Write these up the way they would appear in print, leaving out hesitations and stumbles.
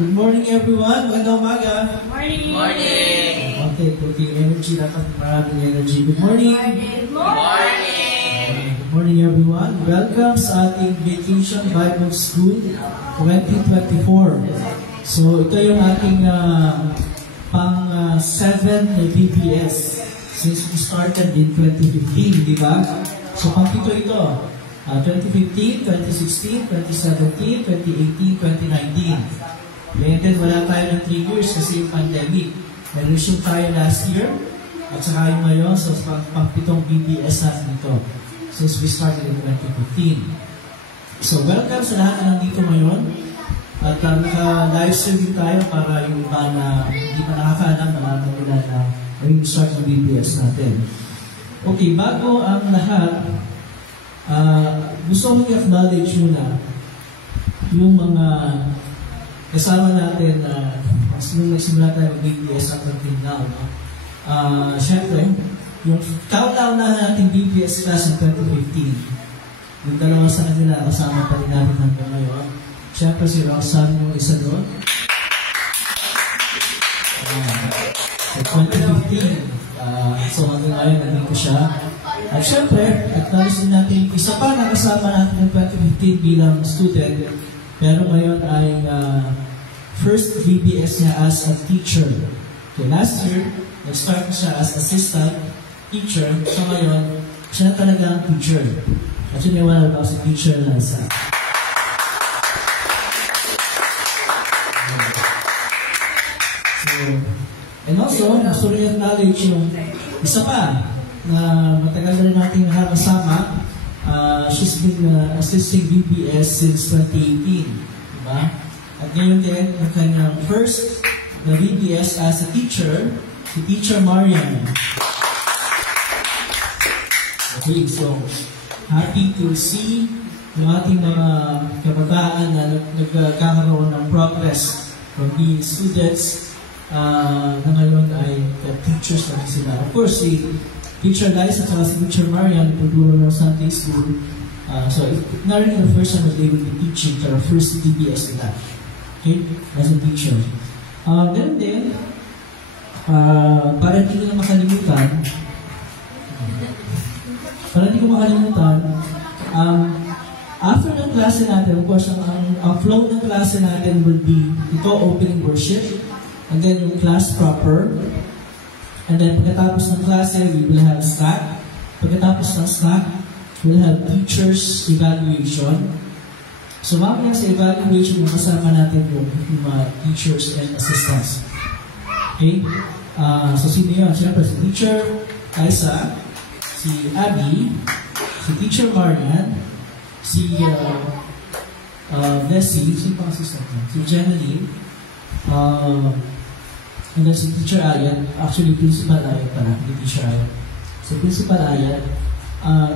Good morning everyone. Magandang umaga. Morning! Morning! Okay, puti energy. Dapat maraming energy. Good morning. Good Morning! Good morning everyone. Welcome sa ating Vacation Bible School 2024. So ito yung ating pang-7 na BBS since we started in 2015, di ba? So pang-pito ito. 2015, 2016, 2017, 2018, 2019. And then wala tayo ng 3 years kasi yung pandemic. Nag-resume tayo last year at saka yung ngayon sa pang-pitong BBS natin ito since we started in 2015. So welcome sa lahat na nandito ngayon at naka-live streaming tayo para yung iba na hindi pa nakakaalam na nila na yung start ng BBS natin. Okay, bago ang lahat, gusto kong i-acknowledge muna yung mga kasama natin na nung nagsimula tayo mag-BBS up until now. Siyempre, yung kauna-una natin BBS class in 2015, yung dalawa sa kanila kasama pa rin natin hanggang ngayon. Siyempre si Roxanne yung isa doon. Sa 2015, so hanggang ngayon nandito siya. At syempre, acknowledge din natin, isa pa na kasama natin ng 2015 bilang student, pero ngayon ay first VBS niya as a teacher. Okay, last year, nag-start siya as assistant teacher, so ngayon, siya na talaga ang teacher. At yun yung wala ba si teacher na isa. So, and also, gusto rin acknowledge yung isa pa, na matagal na rin natin nakakasama. She's been assisting BBS since 2018. Diba? At ngayon din, ang kanyang first na BBS as a teacher, si Teacher Marian. Okay, so happy to see yung ating mga kabataan na nagkakaroon ng progress from being students na ngayon ay teachers na sila. Of course, si Teacher Liza at si Teacher Marian, pagduro ng Sunday School. So, not really the first time that they will be teaching, pero first DBS nila. Okay? As a teacher. Ganun din, para hindi ko makalimutan, after ng klase natin, of course, ang flow ng klase natin will be ito, opening worship, and then yung class proper. And then, pagkatapos ng klase, we will have snack. Pagkatapos ng snack, we'll have teacher's evaluation. So, mamaya sa evaluation, kasama natin yung mga teachers and assistants. Okay? So, sino yun? Siyempre, si Teacher Liza, si Abby, si Teacher Marian, si Bessie, si pang assistant mo? Si Jenaline, and then si Teacher Ayat, actually Principal Ayat pala, hindi Teacher Ayat. So Principal Ayat,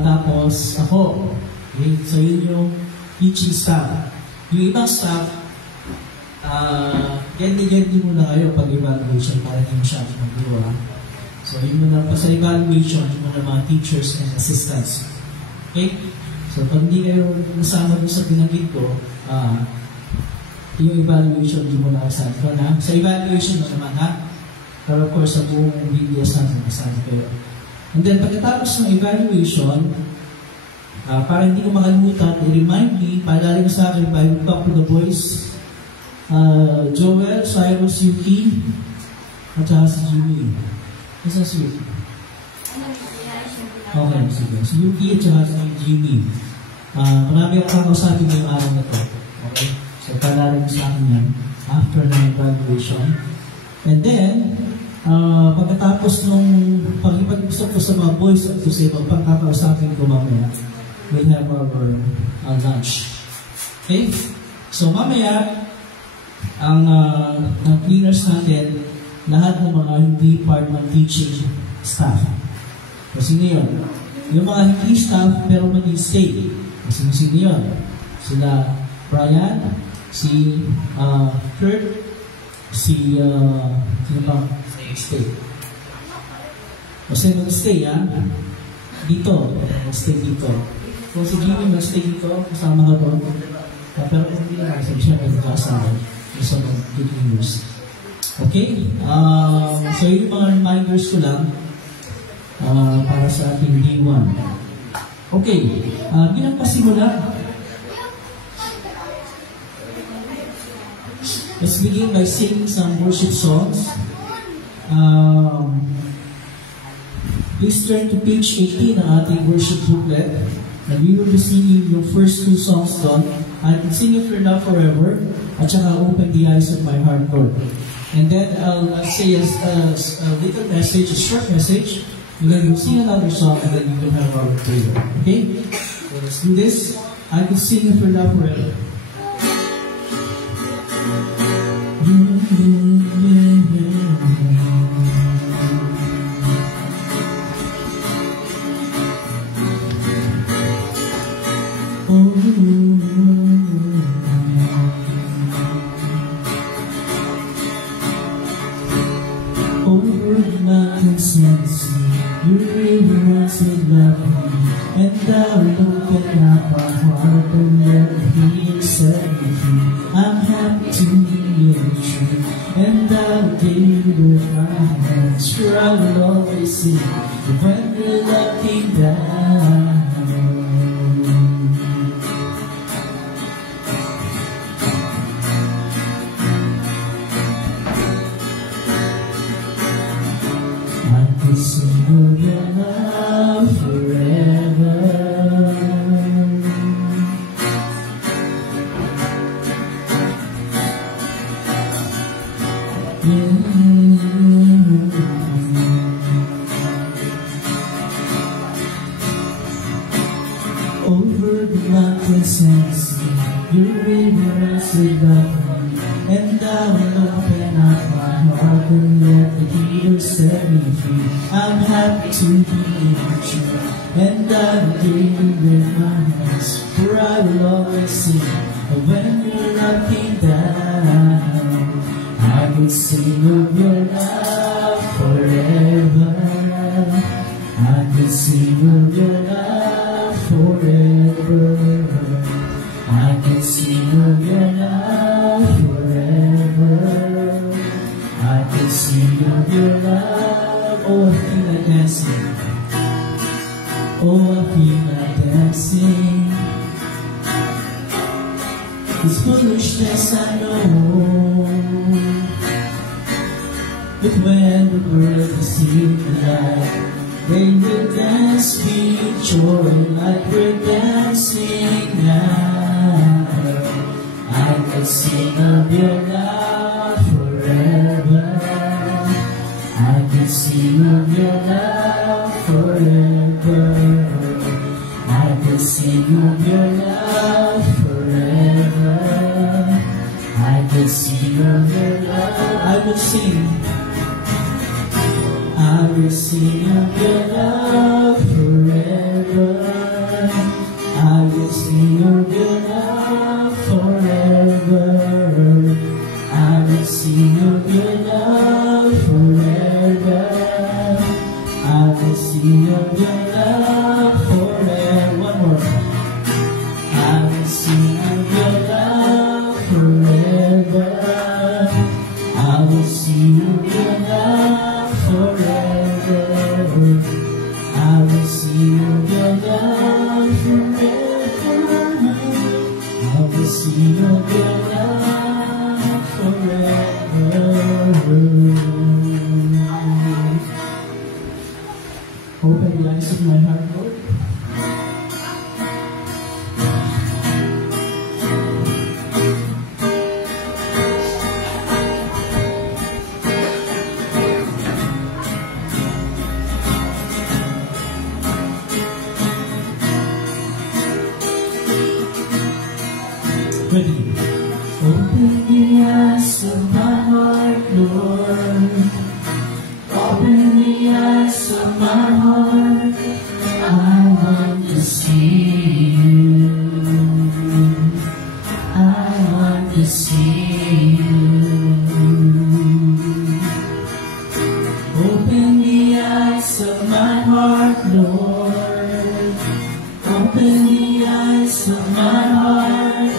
tapos ako. Okay? So yun yung teaching staff. Yung ibang staff, ganti muna kayo pag evaluation para hindi masyadong magluwa. So yun muna pa sa evaluation, yun muna mga teachers and assistants. Okay? So pag hindi kayo nasama doon sa binanggit ko, yung evaluation di mo nakasabi ko na. Sa evaluation mo naman ha. Pero of course, sa buong BBS natin nakasabi kayo. And then, pagkatapos ng evaluation, para hindi ko makalimutan, i-remind me, paalala ko sa akin, I will talk to the boys, Joel, Cyrus, Yuki, at saka si Jimmy. Isa si Yuki? Okay, sige. Si Yuki at saka si Jimmy. Marami akong kakausapin ngayong araw na to. Okay? So, palarin sa akin yan after the evaluation. And then, pagkatapos nung pag-ipag-usap ko sa mga boys at kasi pagkakausapin ko mamaya, we'll have our lunch. Okay? So, mamaya, ang cleaners natin, lahat ng mga hindi part ng teaching staff. Kasi yun, yung mga hindi staff pero mag-stay. Kasi sino yun? Sila Brian, si Kurt, si sino pa? Stay. Kasi mag-stay, ha? Dito. Mag-stay dito. Kung si Jimmy mag-stay dito, kasama ka doon. Pero kung hindi na kasi siya, mag-kasama. sa magiging years. Okay? So yung mga reminders ko lang para sa ating D1. Okay. Bilang pasimula, let's begin by singing some worship songs. Please turn to page 18 ng ating worship booklet. And we will be singing yung first two songs doon. I Can Sing It For Now Forever at saka Open the Eyes of My Heart, Lord. And then I'll say a little message, a short message. And then we'll sing another song and then we will have our prayer. Okay? So let's do this. I Can Sing It For Now Forever. Over the mountains and the sea, you really want to love me, and I will open up my heart and let me set me free. I'm happy to be with you, and I'll give you with my hands. Sure, I will always sing when you're looking down. Sing of your love forever. Over the mountains and the sea, your rivers will love me, and I will open up my heart and let the healers set me free. I'm happy to be with you, and I will give you with my hands, for I will always sing when you're looking down. I will sing of your love forever. I will sing of your love forever. I can sing of your love forever. I can sing of your love. Oh, I feel like dancing. Oh, I feel like dancing. It's foolishness, I know, but when the world is seen the light, they will dance with joy like we're dancing now. I can sing of your love forever. I can sing of your love forever. I can sing of your love forever. I can sing of your love. I will sing. I will sing of your love forever. I will sing of your love forever. I will sing of your love forever. I will sing of your love forever. One more. I will sing of your love forever. I will sing of your love forever. I will sing of your love forever. I will sing of your love forever. Open the eyes of my heart, Lord. Ready? Open the eyes of my heart, Lord. Open the eyes of my heart. I want to see you. I want to see you. Open the eyes of my heart, Lord. Open the eyes of my heart.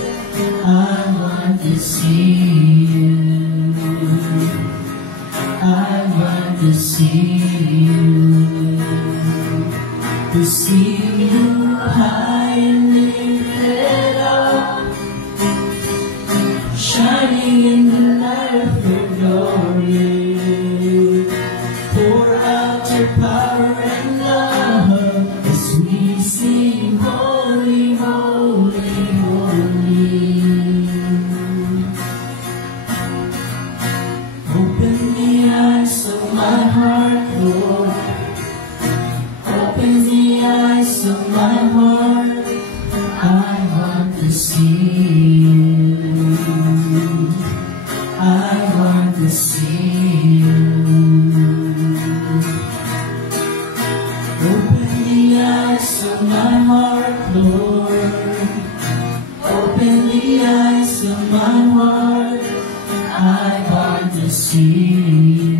I want to see you. to see you high and lifted up, shining in the light of your glory. Pour out your power and love as we sing, holy, holy, holy. Open the eyes of my heart, Lord. Open the eyes of my heart. I want to see you. I want to see you. Open the eyes of my heart, Lord. Open the eyes of my heart. I want to see you.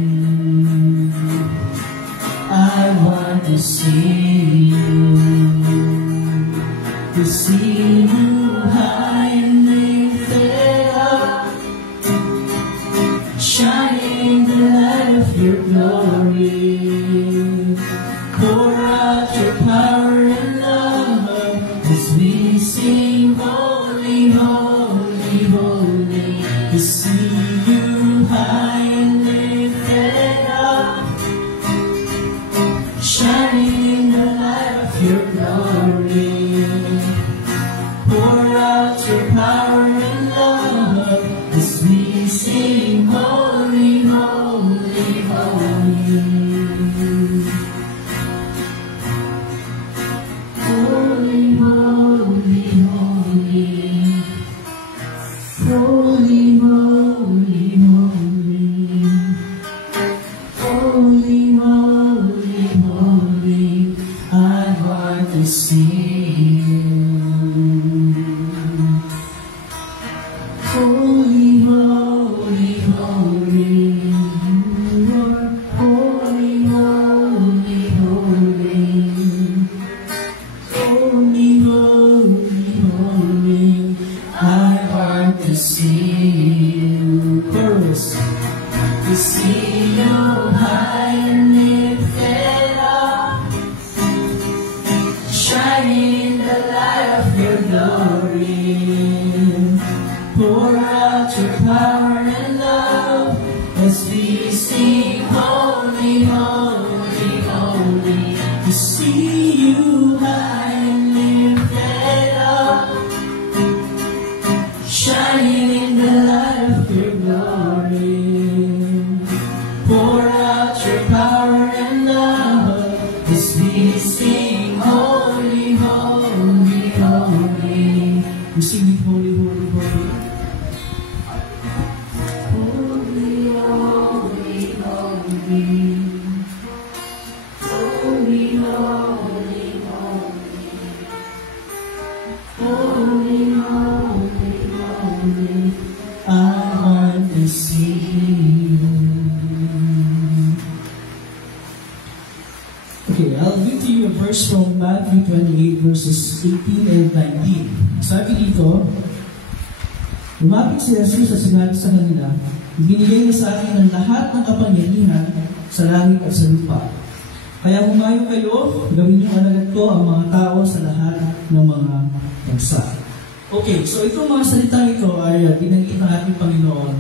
I want to see you. To see you high and lifted up, shining in the light of your glory. Pour out your power and love as we sing, holy, holy, holy. To see you high and lifted up, shining in the light of your glory. Pour out your power and love as we sing, holy, holy, holy. Holy, holy, holy. Holy, holy, holy. Holy, holy, holy. I want to see you. Holy, holy, holy. You are holy, holy, holy. Holy, holy, holy. I want to see you. Chorus. To see you high and lifted up, shining in the light of your glory. Pour out your power and love as we sing, holy, holy, holy. To see you high and lifted up, shining in the light of your glory. Pour out your power and love as we sing, holy, holy, holy. We sing it, holy, holy, holy. Holy, holy, holy. Holy, holy, holy. Holy, holy, holy. I want to see you. Okay, I'll read to you a verse from Matthew 28 verses 18 and 19. Sabi dito, lumapit si Jesus at sinabi sa kanila, ibinigay niya sa akin ang lahat ng kapangyarihan sa langit at sa lupa. Kaya humayo kayo, gawin niyo alagad ko ang mga tao sa lahat ng mga bansa. Okay, so itong mga salitang ito ay binanggit ng ating Panginoon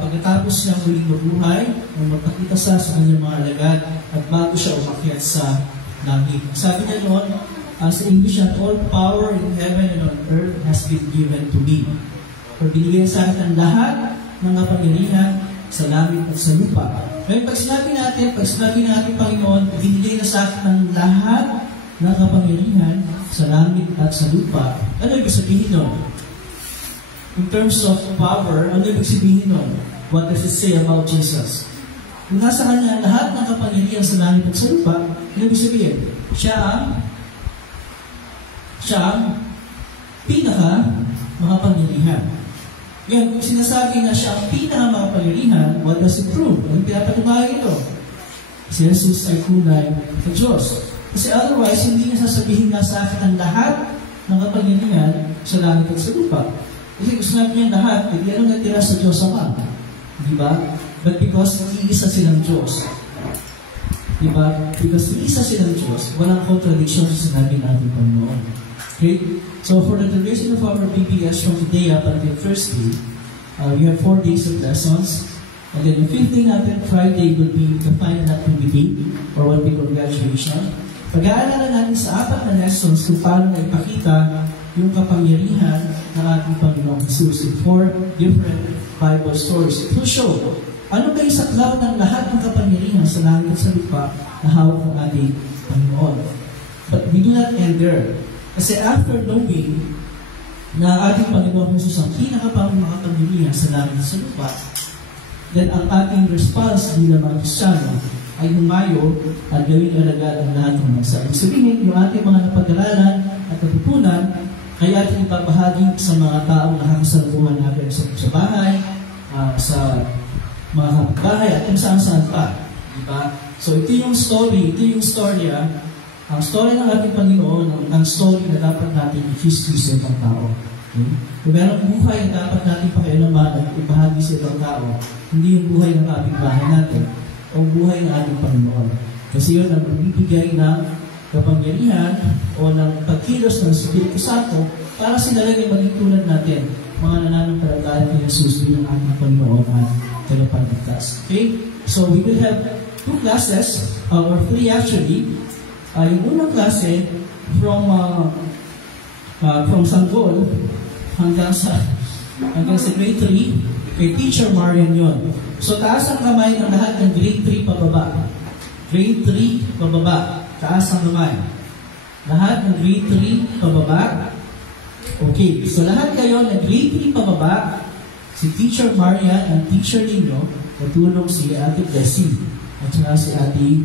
pagkatapos siyang muling mabuhay, nang magpakita sa kanyang mga alagad at bago siya umakyat sa langit. Sabi niya noon, sa English, all power in heaven and on earth has been given to me. So, binigyan sa akin ang lahat ng kapangyarihan sa langit at sa lupa. Ngayon, pag sinabi ng ating Panginoon, binigay na sa akin ang lahat ng kapangyarihan sa langit at sa lupa. Ano ibig sabihin nun? In terms of power, ano ibig sabihin nun? What does it say about Jesus? Kung nasa kanya lahat ng kapangyarihan sa langit at sa lupa, ano ibig sabihin? Siya ang pinaka-makapangyarihan. Ngayon, kung sinasabi na siya ang pinaka-makapangyarihan, what does it prove? Anong pinapatunayan ito? Si Jesus ay kulay ng Diyos. Kasi otherwise, hindi niya sasabihin na sa akin ang lahat ng kapangyarihan sa langit at sa lupa. Kasi kung sinabi niya lahat, hindi ano natira sa Diyos Ama. Di ba? But because iisa silang Diyos. Diba? Because isa silang Diyos, walang contradiction sa sinabi natin Panginoon. Okay? So for the duration of our BBS from today up until Thursday, we have 4 days of lessons. And then the 5th day natin, Friday, will be the final activity, or what we call graduation. Pag-aaralan natin sa 4 na lessons kung paano na ipakita yung kapangyarihan ng ating Panginoong Jesus in 4 different Bible stories. To show, ano ba yung saklaw ng lahat ng kapangyarihan sa langit at sa lupa na hawak ng ating Panginoon. But we do not end there. Kasi after knowing na ating Panginoon Jesus ang pinakapangyarihan sa langit at sa lupa, then ang ating response bilang mga Kristiyano ay humayo at gawing alagad ang lahat ng bansa. Ibig sabihin, yung ating mga napag-aralan at natutunan, ay ating ipapahagi sa mga taong nakakasalubungan natin sa bahay, sa mga kapitbahay, at kung saan-saan pa. Diba? So ito yung story, ang story ng ating Panginoon, ang story na dapat natin i-history sa ibang tao. Okay? Kung merong buhay na dapat natin pakialaman at ipahagi sa ibang tao, hindi yung buhay ng kapitbahay natin, o buhay ng ating Panginoon. Kasi yun ang magbibigay ng kapangyarihan o ng pagkilos ng Espiritu Santo para sinalagay maging tulad natin, mga nananampalataya kay Jesus bilang ating Panginoon at tagapagligtas. Okay? So we will have 2 classes, or 3 actually. Yung unang klase from Sanggol hanggang sa grade 3, kay Teacher Marian yon. So taas ang kamay ng lahat ng grade 3 pababa. Grade 3 pababa. Taas ang kamay. Lahat ng grade 3 pababa. Okay. So lahat kayo ng grade 3 pababa, si Teacher Marian and Teacher ninyo, natulong si Ate Blessing at saka si Ate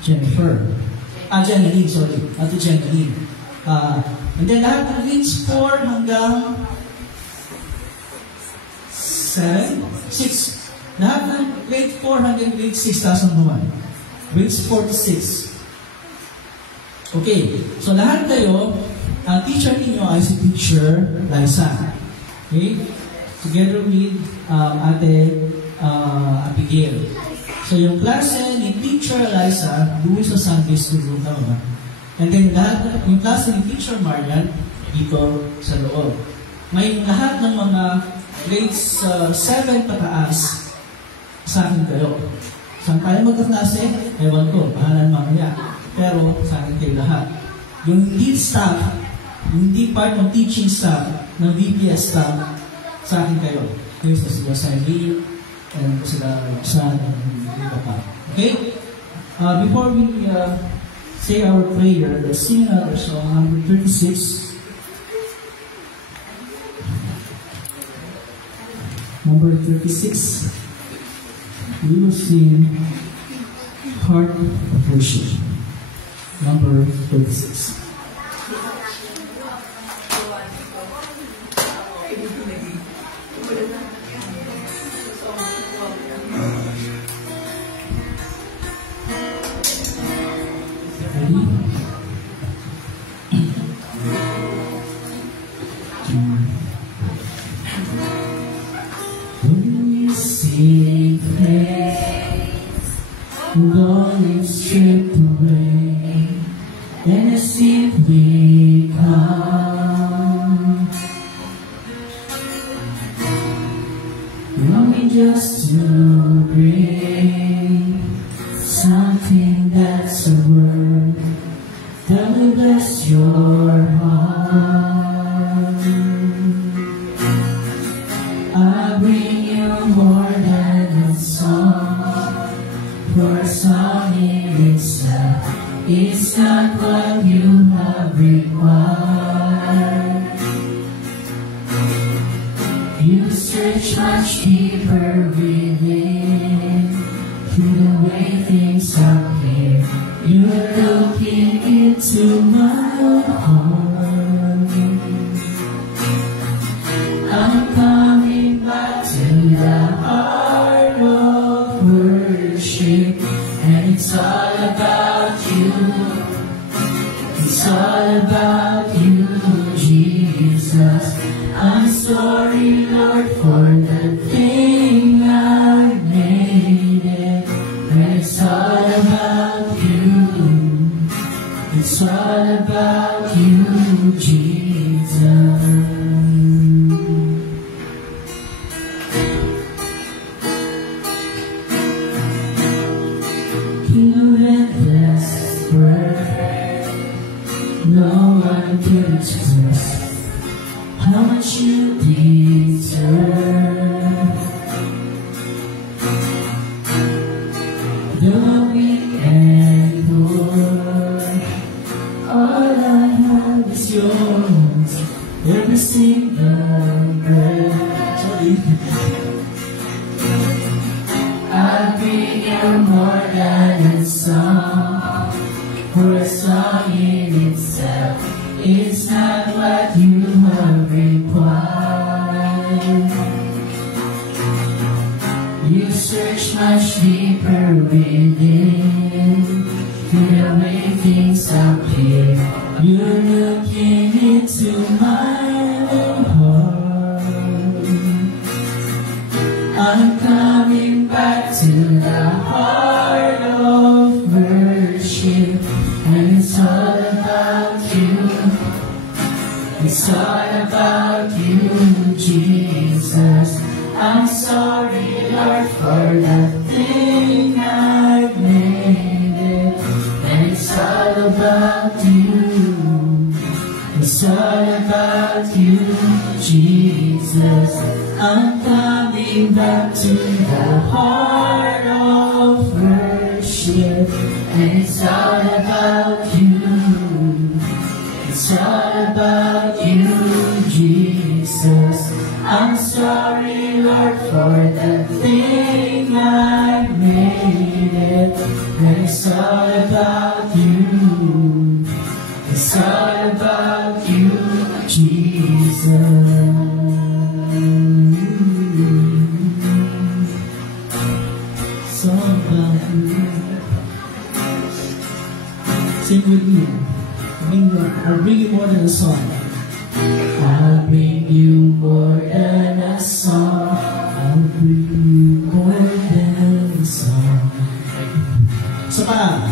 Jennifer. Jeneline, sorry. Ate Jeneline. And then lahat ng grades 4 hanggang 6. Lahat ng grade 4 hanggang grade 6, taas ang naman. Grades 4 to 6. Okay. So lahat kayo, ang teacher ninyo ay si Teacher Liza. Okay? Together with Ate Abigail. So yung klase ni Teacher Liza, doon sa Sunday School, tama ba? And then yung klase ni Teacher Marian, dito sa loob. May lahat ng mga grades 7 pataas sa akin kayo. Saan tayo magkaklase? Ewan ko, bahalan mamaya. Pero sa akin kayo lahat. Yung lead staff, yung hindi part ng teaching staff, ng VPS staff, sa akin kayo. Yung sa sila Sandy, and sila San, and iba pa. Okay? Before we say our prayer, let's sing another song, number 36. Number 36, we will sing Heart of Worship. Number 36. Going straight away, and as if we come, longing just to bring something that's a word that will bless your heart. I bring you more than a song. For a song in itself, it's not what you have required. You search much deeper within, through the way things appear. You're looking into my heart. I'm coming back to the heart of worship. And it's all about you. It's all about you, Jesus. I'm sorry, Lord, for the thing I've I'll bring you more than a song, for a song in itself is not what you have required. You search much deeper within, the way things appear. You're looking into my heart. I'm coming back to the heart of worship, and it's all about you. It's all about you, Jesus. I'm sorry, Lord, for the thing I've made it, and it's all about you. It's all about you, Jesus. I'm coming back to the heart of worship, and it's all about you. It's all about you, Jesus. I'm sorry, Lord, for the thing I made it, and it's all about you. It's all about you, Jesus. It's all about you. Sing with me. I'll bring you more than a song. I'll bring you more than a song. I'll bring you more than a song. So I'll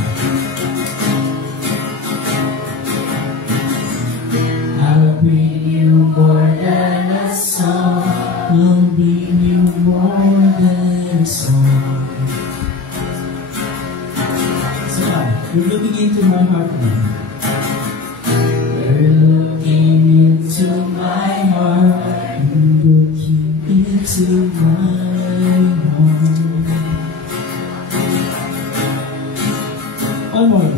bring you more than a song. I'll bring you more than a song. So you're looking into my heart now. You're looking into my heart. You're looking into my heart. One more.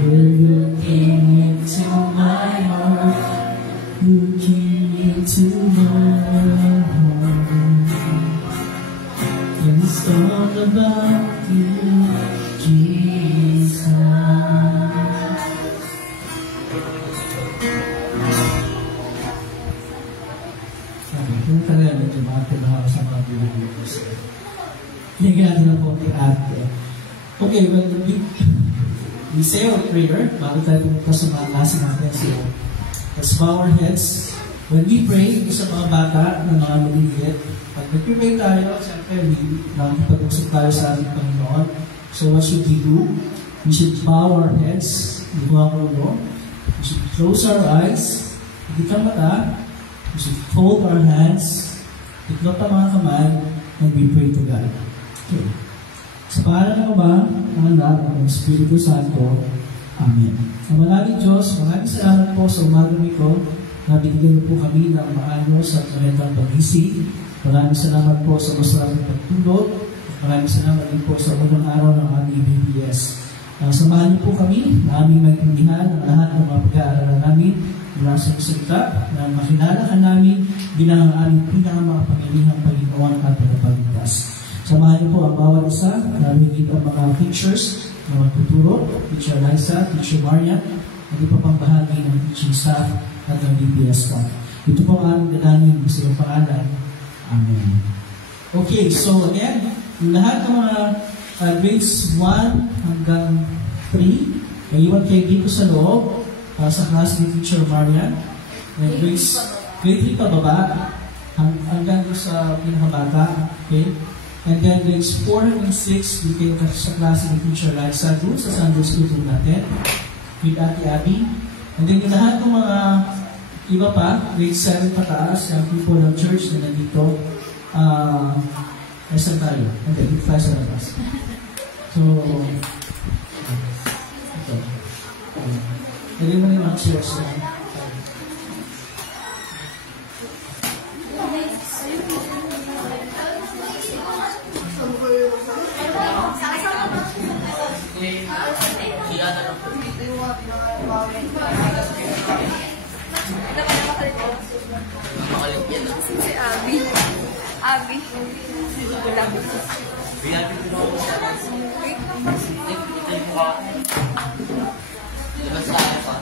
You're looking into my heart. Looking into my heart. And it's all about you, Jesus. Kung talaga medyo makapinahaw sa mga Pilipinas. Hinggan na po kay ate. Okay, well, we say our prayer bago tayo pumunta sa mga klase natin. So, let's bow our heads. When we pray, sa mga bata na mga maliliit, pag nag-pray tayo, siyempre, nakapag-usap tayo sa ating Panginoon. So, what should we do? We should bow our heads. We should close our eyes. Hindi ka mata. We should fold our hands, itlog ang mga kamay, and we pray to God. Okay. Sa pangalan ng Ama, ng Anak, ng Espiritu Santo. Amen. Ang maraming Diyos, maraming salamat po sa umagang ito na binigyan po kami ng maayos at magandang pagising. Maraming salamat po sa masarap na pagtulog. Maraming salamat din po sa unang araw ng aming BBS. Samahan niyo po kami na aming maintindihan ang lahat ng mga pag-aaralan namin mula sa salita na makilala ka namin bilang ang aming pinakamakapangyarihang Panginoon at tagapagligtas. Samahan niyo po ang bawat isa na higit ang mga teachers na magtuturo, Teacher Liza, Teacher Maria, at iba pang bahagi ng teaching staff at ng DPS 1. Ito po ang aming dalangin sa iyong pangalan. Amen. Okay, so again, lahat ng mga grades 1 hanggang 3, may iwan kayo dito sa loob, sa class ni Teacher Maria. And grade 3 pababa, hanggang sa pinakabata. Okay? And then grades 4 hanggang 6, we kayo sa class ni Teacher Liza doon sa Sunday School natin with Ate Abby. And then yung lahat ng mga iba pa, grade 7 pataas, yung people ng church na nandito, saan tayo? Okay, grade 5 sa labas. So, ito. Dali mo na yung mga shares na. Makalit yan. Si Abby. Abby. Wala. VIP ko na ako sa ito yung mukha. Diba sa akin pa?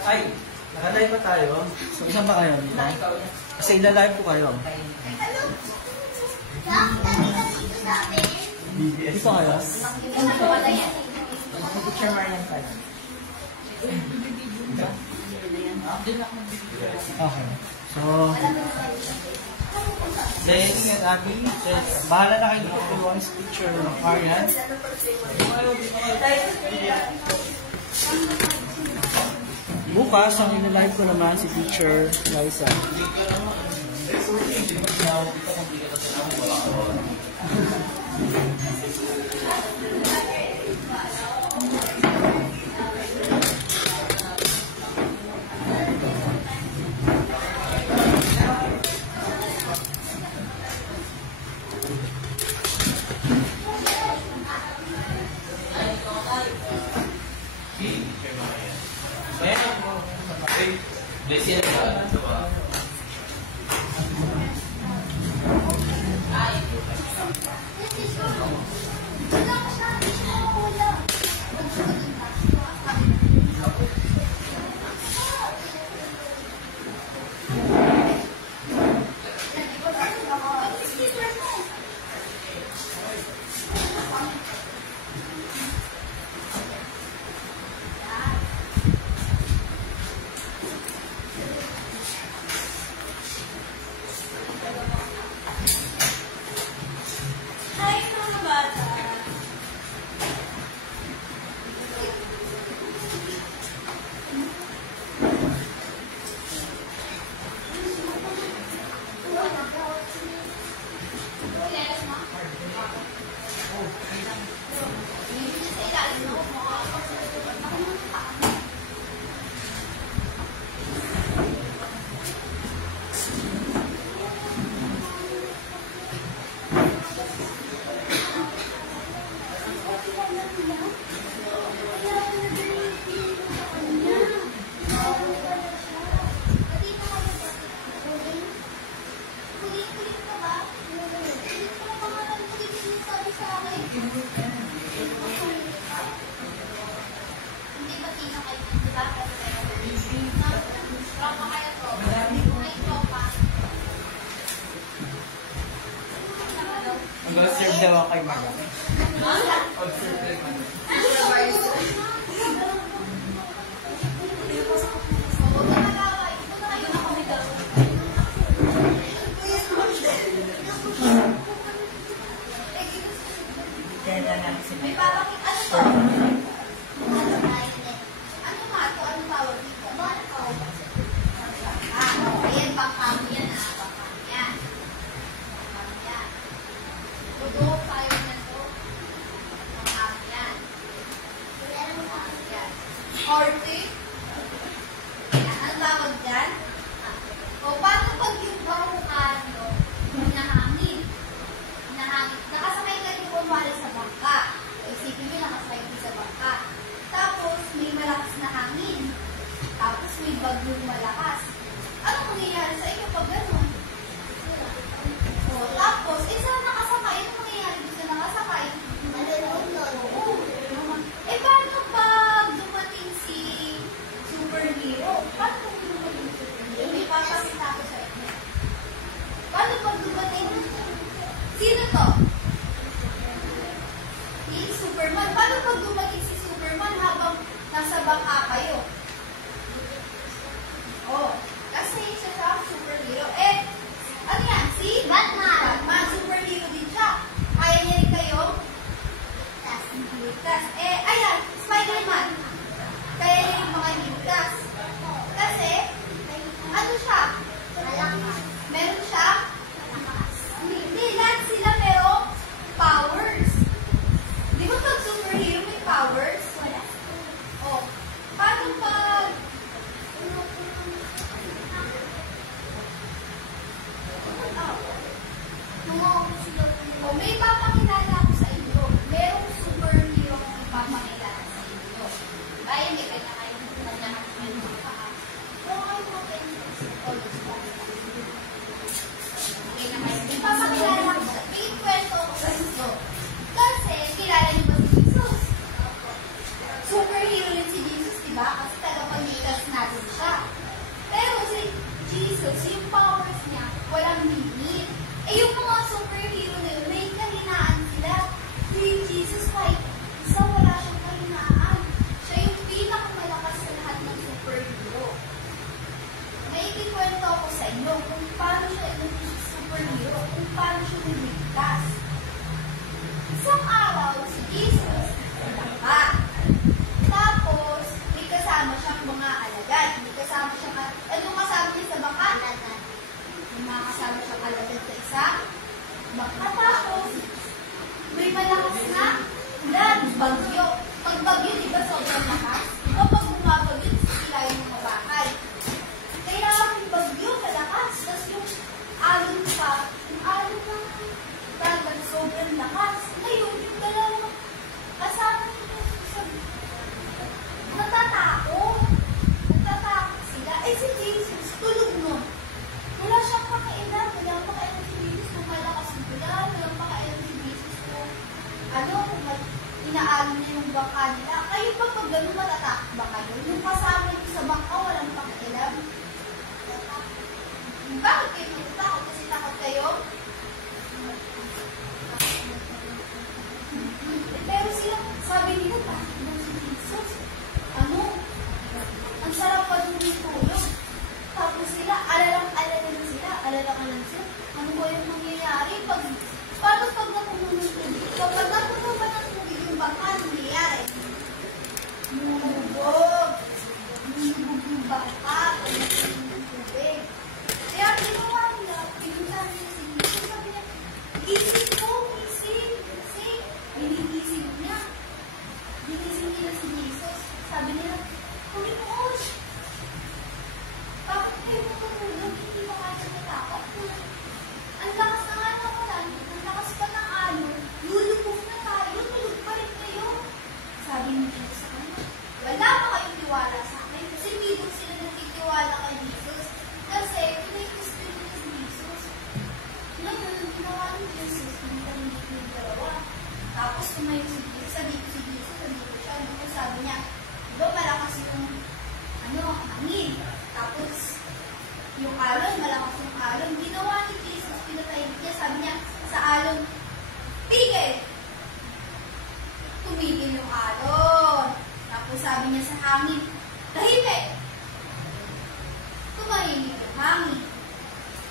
Ay, nakalive pa tayo? So, saan ba kayo? Kasi ilalive po kayo. Dito kayo? Picture Marian pa. Okay. So, Jess and Abby, bahala na kayo dito kung one picture ng Marian. Bukas, ang inalive ko naman si Teacher Liza. Mag-observe daw ako kay Mara. Observe kay Mara. May parang ano to? Ano nga to? Ano tawag dito? Ayan, bakam yan bakam yan. Bakam yan. Tudo tayo na to. Bakam yan. Bakam yan. Korte. Ang tawag dyan? O paano pag yung barukano, nahangin? si Superman. Paano pag dumating si Superman habang nasa bangka kayo? Oh, kasi siya siya superhero. Ano yan? Si Batman. Batman, superhero din siya. Kaya niya rin kayo? Ligtas. Ayan, Spider-Man. Kaya niya rin mga ligtas. Kasi, ano siya? Meron siya? Hindi, lahat sila merong powers. Di ba pag superhero may powers? Oh, paano pag o may papakilala ako sa inyo. Merong superhero kung papakilala sa inyo. Kaya may kanya-kayong kanya-kayong mga ipapakilala ko sa kwento ko sa inyo. Kasi, kilala niyo ba si Jesus? Superhero rin si Jesus, diba? Kasi tagapagligtas natin siya. Pero si Jesus, yung powers niya, walang limit. Yung mga superhero na yun, may kahinaan sila. Si Jesus, kahit isa wala siyang kahinaan. Siya yung pinakamalakas sa lahat ng superhero. May ikikwento ako sa inyo kung paano siya naging superhero, kung paano siya niligtas. Isang araw, si Jesus, nagtaka. Tapos, may kasama siyang mga alagad. May kasama siyang, anong kasama niya sa baka? May mga kasama siyang alagad sa isa. Baka tapos, may malakas na ulan, bagyo. Pag bagyo, di ba sobrang lakas? Di ba pag bumabagyo, sila yung mga bakal. Kaya yung bagyo, malakas. Tapos yung alon pa, yung alon na dagat, sobrang lakas. Ngayon, yung dalawang kasama nito sa natatakot sila. Si Jesus, tulog nun. Wala siyang pakailan. Walang pakailan si Jesus kung malakas yung ulan. Walang pakailan si Jesus kung kung inaalon niya yung bangka nila. Kayo ba pag gano'n matatakot ba kayo? Yung kasama niyo sa bangka, walang pakailan. Bakit kayo natatakot? Kasi takot kayo? Pero sila, sabi nila, bakit ba si Jesus? Ang sarap pa doon yung tulog. Tapos sila, alalang-alala sila. Ano ba yung mangyayari? Paano pag napuno ng tubig? Kapag napuno ba ng tubig yung baka, nangyayari? Lumubog yung baka, pag napuno ng tubig. Kaya ginawa nila, pinuntahan nila si Jesus. Sabi niya, isip ko, isip. Iniisip niya. Ginising nila si Jesus. Sabi nila, Panginoon, bakit kayo matutulog? Hindi ba kayo natakot? Ang lakas na nga ng ulan, ang lakas pa ng alon, lulubog na tayo, tulog pa rin kayo. Sabi ni Jesus sa kanya, wala pa kayong tiwala sa akin kasi hindi doon sila nagtitiwala kay Jesus. Kasi pinag-gusto nila si Jesus. Ngayon, ang ginawa ni Jesus, hindi yung dalawa. Tapos tumayo si Jesus, sabi ko siya, sabi niya, diba malakas yung hangin. Tapos, yung alon, malakas yung alon. Ginawa ni Jesus, pinatay niya, sabi niya, sa alon, tigil! Tumigil yung alon. Tapos sabi niya sa hangin, tahimik! Tumahimik yung hangin.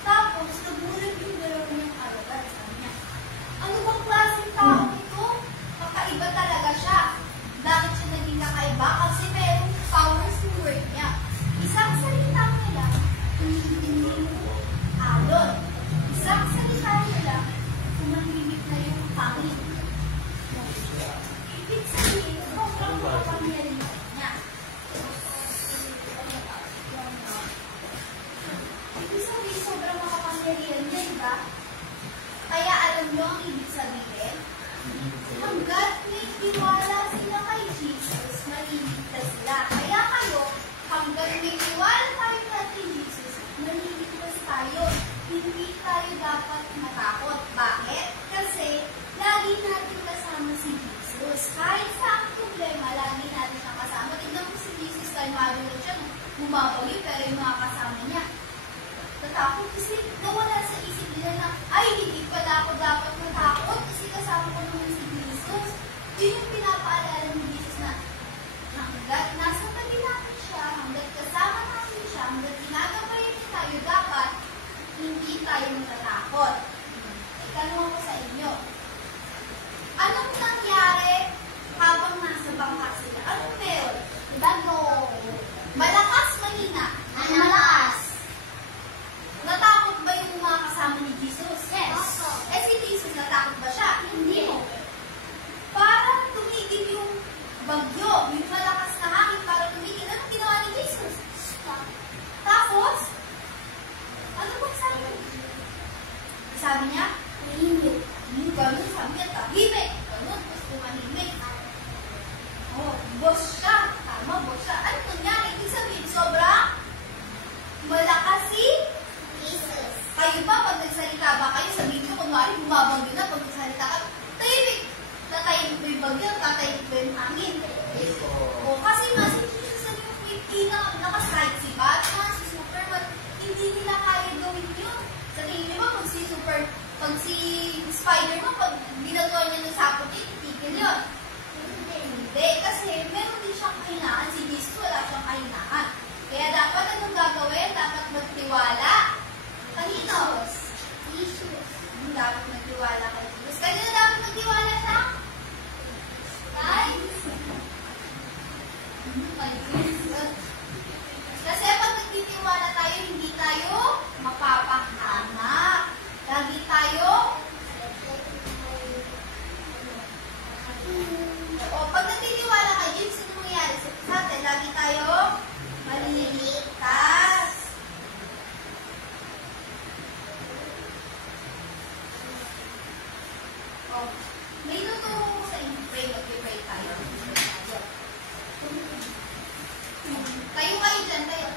Tapos, nagulat yung dalawa niyang alagad. Sabi niya, ano bang klaseng tao ito? Kakaiba talaga siya. Bakit siya naging kakaiba? Kasi merong powers yung word niya. Isang salita nila, hindi yung alon. Isang salita nila, tumahimik na yung hangin. Ibig sabihin, sobrang makapangyarihan niya. Ibig sabihin, sobrang makapangyarihan niya, diba? Kaya alam nyo ang ibig sabihin? Hanggat may tiwala sila kay Jesus, maliligtas sila. Kaya kayo, hanggat may tiwala tayo natin Jesus, maliligtas tayo. Hindi tayo dapat matakot. Bakit? Kasi lagi natin kasama si Jesus. Kahit sa ang problema, lagi natin siya kasama. Tignan mo si Jesus, kahit magulat siya, bumabali, pero yung mga kasama niya, natakot kasi nawala sa isip nila na, ay, hindi pala ako dapat matakot kasi kasama ko naman si Jesus. doon. Itanong ko sa inyo. Anong nangyari habang nasa bangka sila? Anong meron? Diba no? Malakas, mahina? Malakas. Natakot ba yung mga kasama ni Jesus? Yes. Eh si Jesus, natakot ba siya? Hindi. Parang tumigil yung bagyo, yung malakas na hangin, parang tumigil. Anong ginawa ni Jesus? Tapos, ano ba sabi? Sabi niya, tahimik. Ganun, sabi niya, tahimik. Ganun, tapos tumahimik. Oh, boss siya. Tama, boss siya. Ano nangyari? Ibig sabihin, sobrang malakas si Jesus. Kayo ba, pag nagsalita ba kayo, sabihin nyo, kung maaari, bumabagyo na, pag nagsalita ka, tahimik. Tatahimik ba yung bagyo, tatahimik ba yung hangin? O, kasi nga, si Jesus na yung pinaka-nakaside si Batman, si Superman, hindi nila kaya gawin yun. Sa tingin nyo ba, pag si Spider-Man, pag binagawa niya ng sapot niya, titigil yun. Hindi, kasi meron din siyang kahinaan. Si Jesus wala siyang kahinaan. Kaya dapat anong gagawin? Dapat magtiwala. Kanino? Jesus. Dapat magtiwala kay Jesus. Kanino dapat magtiwala siya? Kay Jesus. Kasi pag nagtitiwala tayo, hindi tayo mapapahamak. Lagi tayo pag nagtitiwala kay Jesus, ano mangyayari sa atin? Lagi tayo maliligtas. May tuturo ko sa inyo. Pray tayo. Tayo kayo dyan, tayo.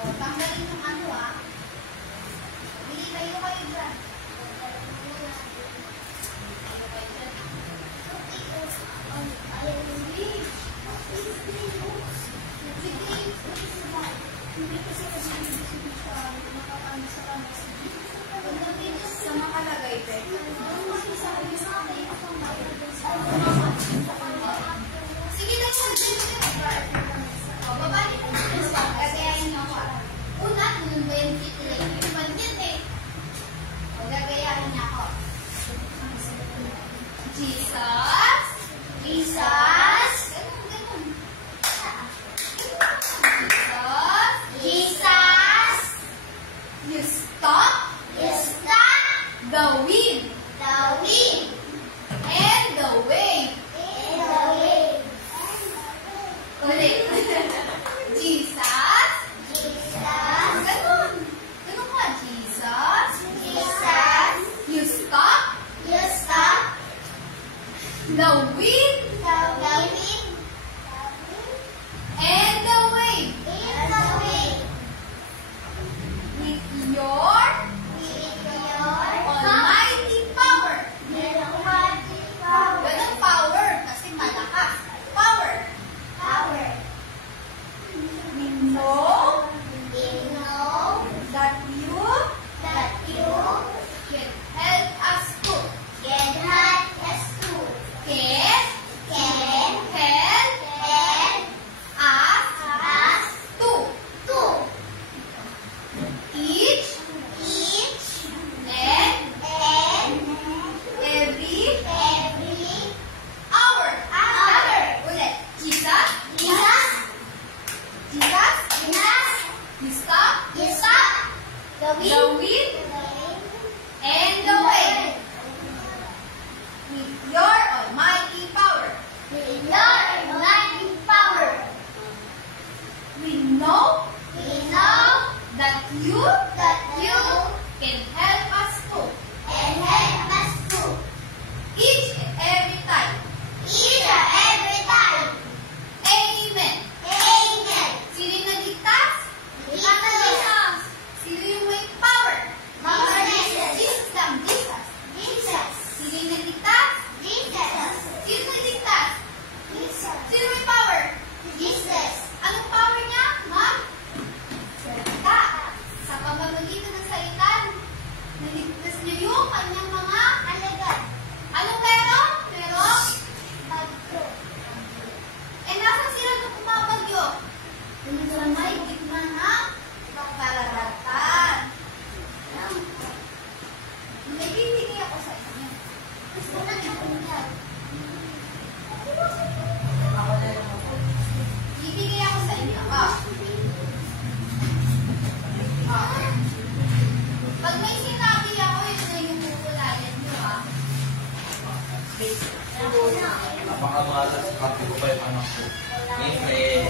Tanggalin yung ano Hindi, tayo kayo dyan. Sa makalagay, sige na po. Babalik na po. Gagayahin niyo ako. Una, nung 23. Magdit gagayahin niya ako. Jesus. Ganun. Jesus. You stop the wind. And the wave. Ulit. Jesus. Ganun ka, Jesus. You stop the wind. And the wave. With your almighty power. Ganun power, kasi malakas. Power. We know that you can help us to. Can help us makamalas happy ko pa yung anak ko. Eh,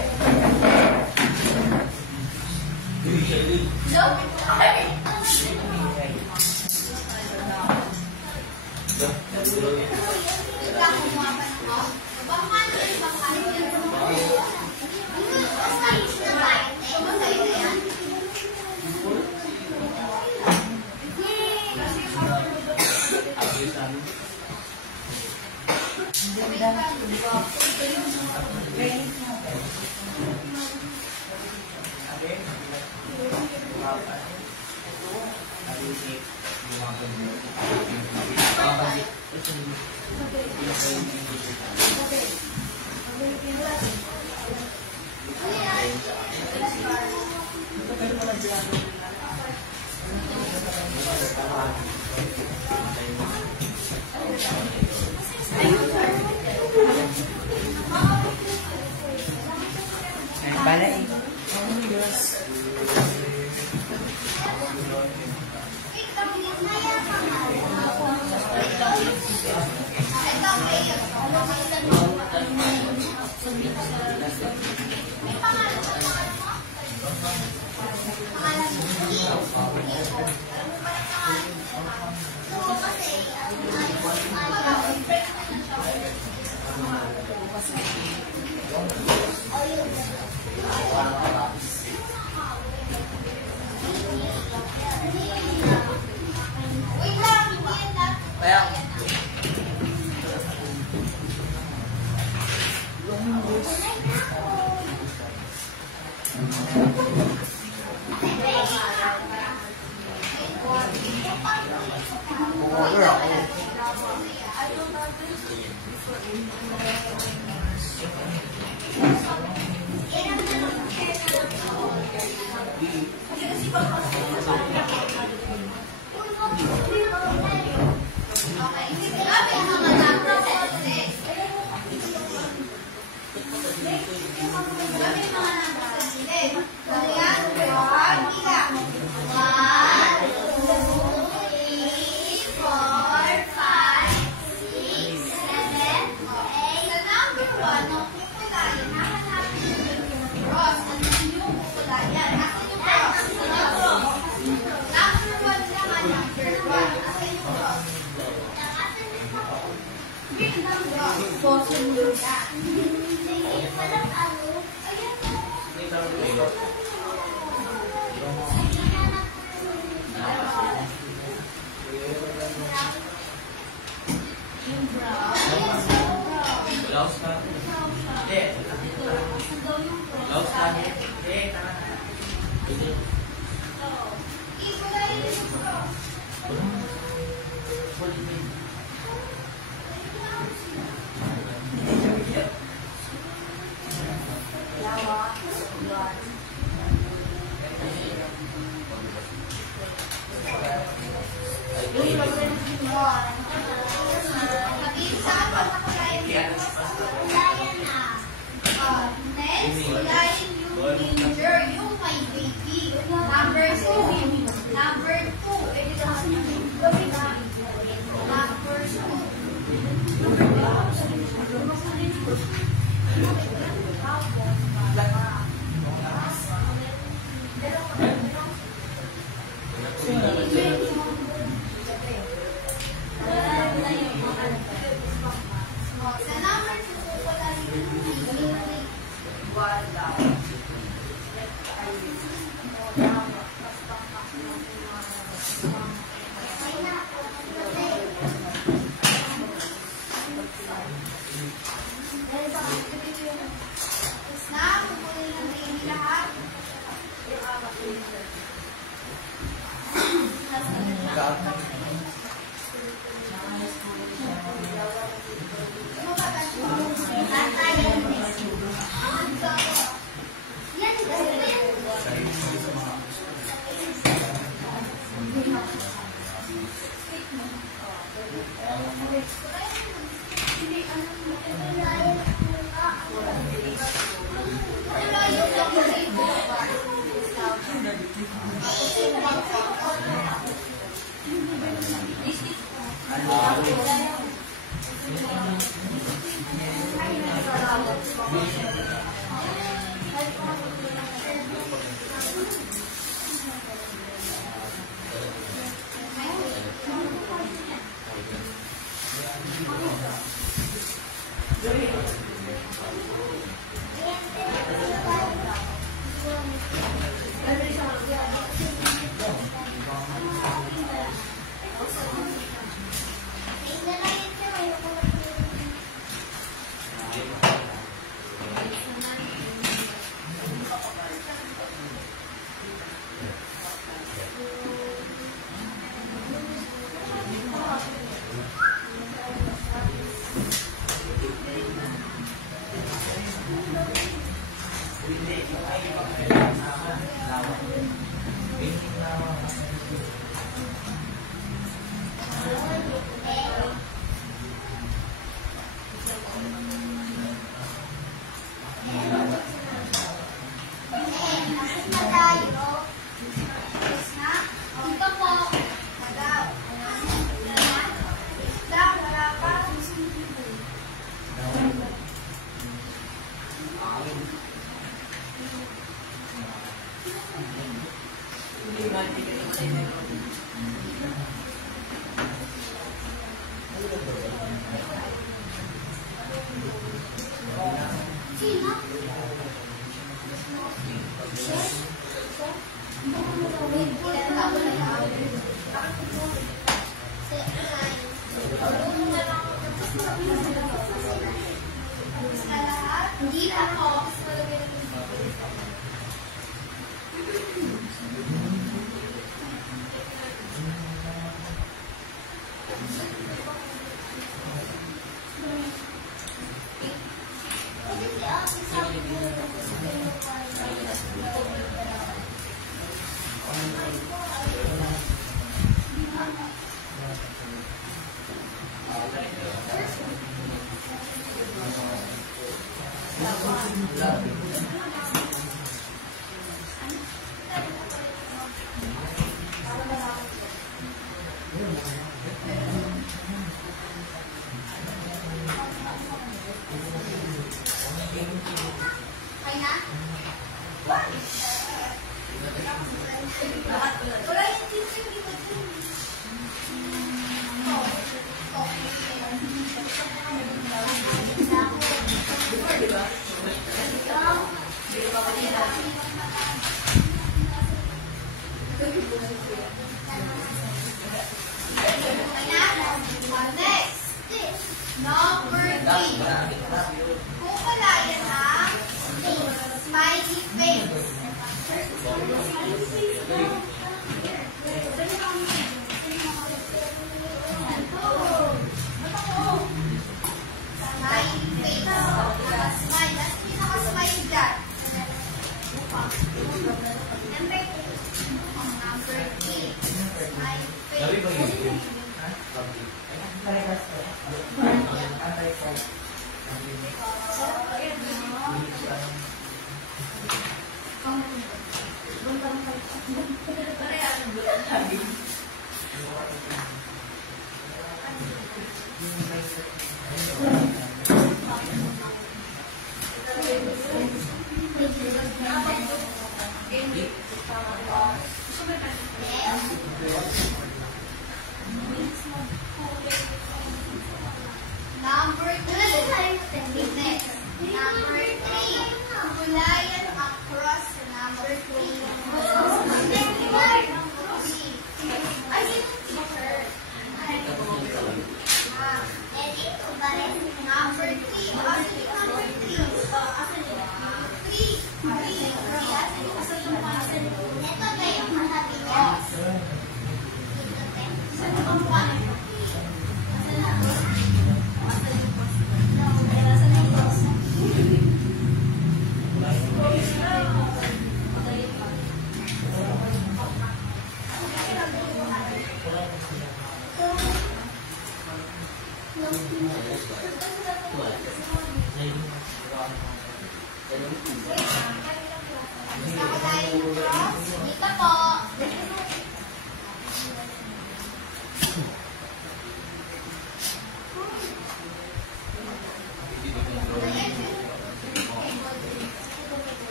Hindi ako.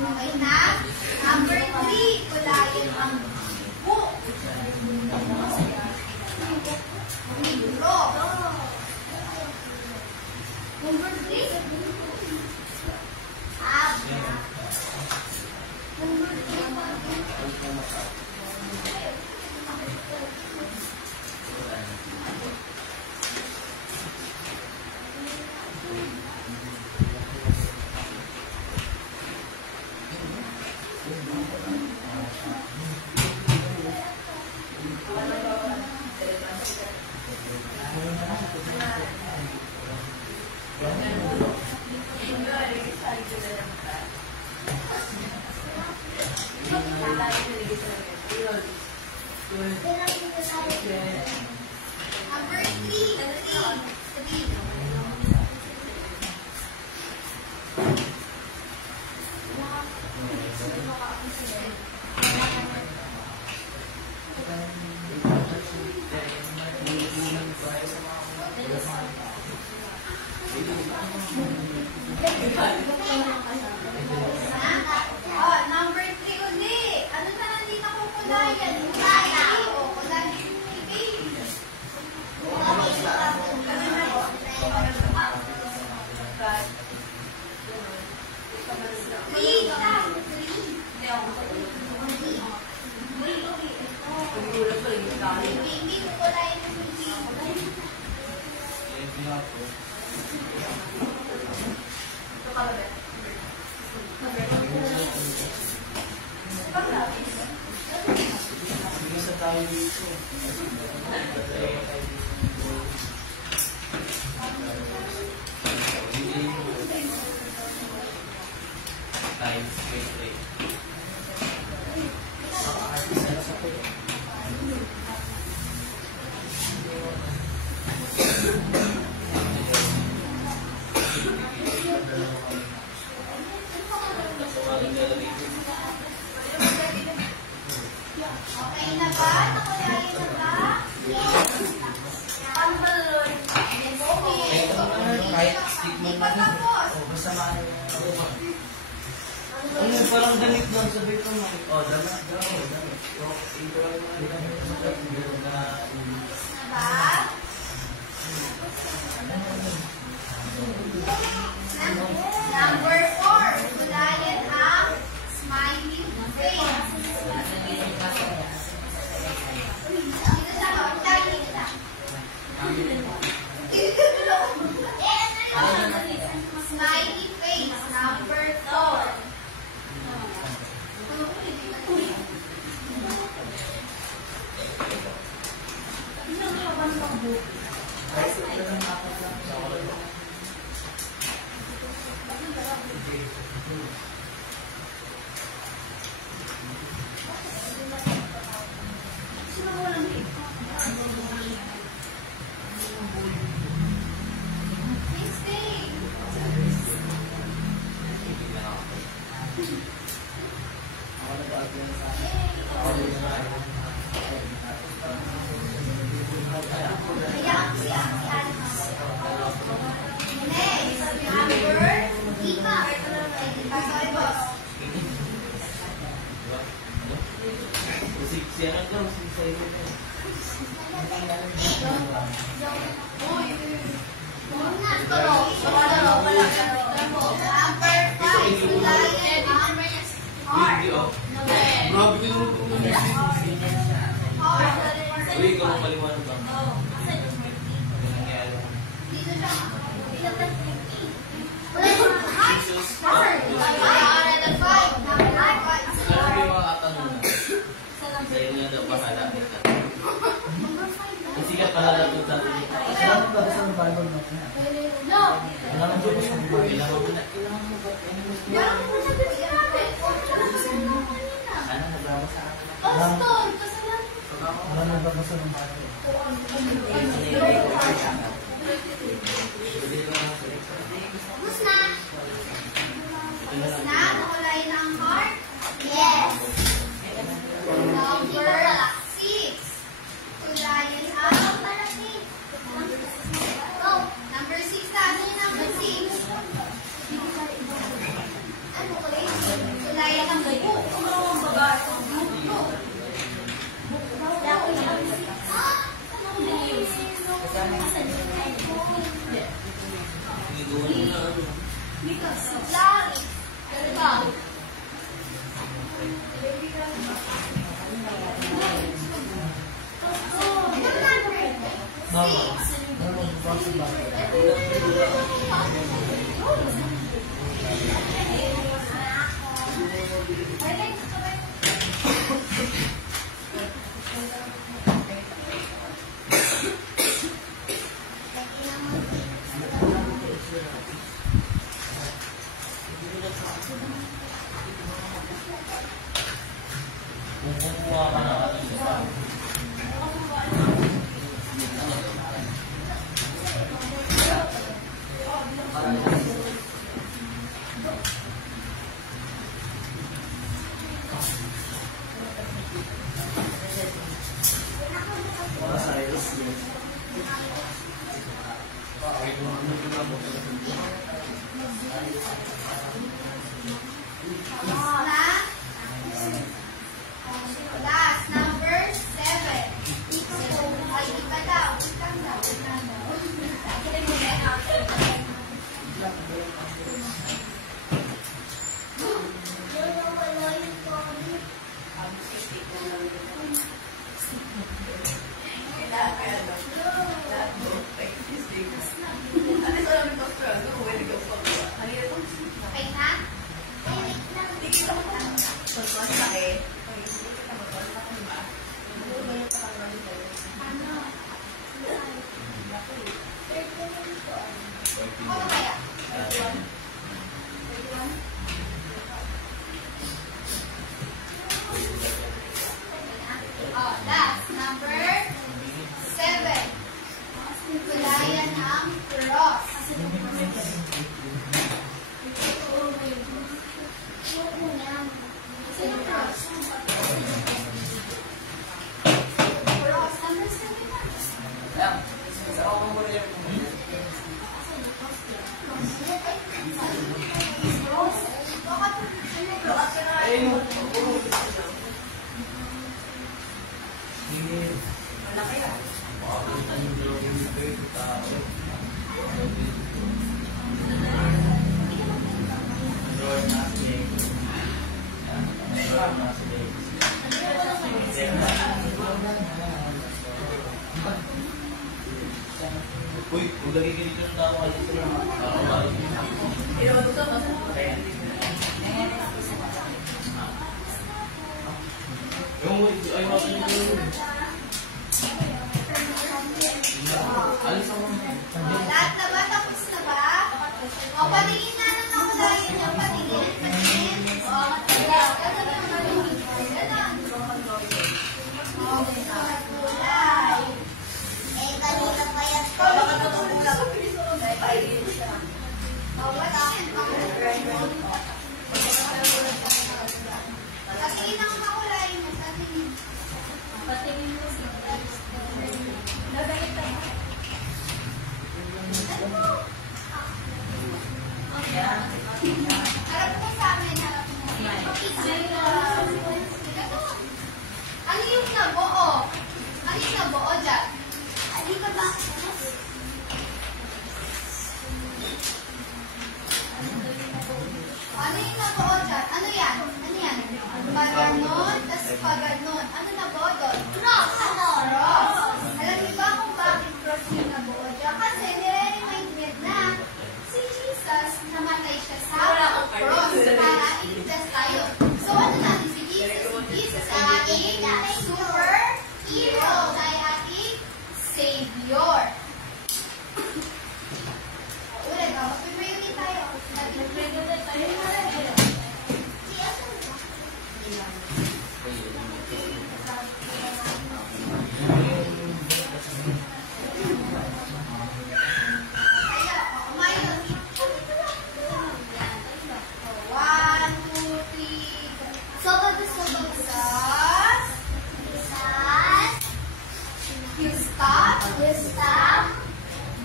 Okay na? Number 3, kulayan ang book. Libro. Number 3. Number number 3 uli. Ano na nandito ko kulayan? Kulayan. O, kulayan yung baby. Okay na ba? Nakulayan na ba? Pambalon. Okay. Di pa tapos. Ano, parang damit lang sabi ko mo. Oh, damit. Ba? Number 4. Kulayan ang smiling face. Dito siya, no? Tagi kita. Smiley face. Number 4. Siya daw, si Sayo na. Video. Grabe ka naman kung uy, ikaw ang maliwanag ba? Sige, pahalatod natin. Kailangan mo ba sa Bible na? Kailangan mo ba sa Bible? Kailangan mo na. Sana nagbabasa ako. Kailangan mo ba sa Bible? Nakulay ng heart? Yes. Number 6. Kulayan ang malaki. Oh, number 6 tayo number 6. Ano kulay? Kulayan ng buko. Ang babato. Buko. Langit. Ganda. Mama. Mama, ba sa Bible? Kumukuha ka na ating isa. Last, number 7. Ay, di pa daw. Okay na? Ano kaya? Oh, last, number 7. Kulayan ng cross. Sino cross? Cross, number 7 na. Ayan. Sa ako mo rin. Cross? Bakit? Ano cross? Uy, kung lagi ka dito ng tao, alis ka lang. Ay, masin ko yun. Alis ako. Lahat na ba? Tapos na ba? O, patingin na ng nakulayan niya. Patingin, patingin. O, kulay. Eh, kanina pa yan. O, patingin ang nakulayan niya. Patingin. Patingin mo siya. Nagayit ka ba? Ano yung nabuo dyan? Ano yan? Ano yan? Paganon, tas paganon. Ano nabuo doon? Cross! Cross! Alam niyo ba kung bakit cross yung nabuo dyan? Kasi nire-remind niya na si Jesus namatay siya sa cross para iligtas tayo. So ano natin si Jesus? Si Jesus ay ating super hero. Ay ating savior. Ulit, mag-pray ulit tayo. Mag-pray ulit tayo.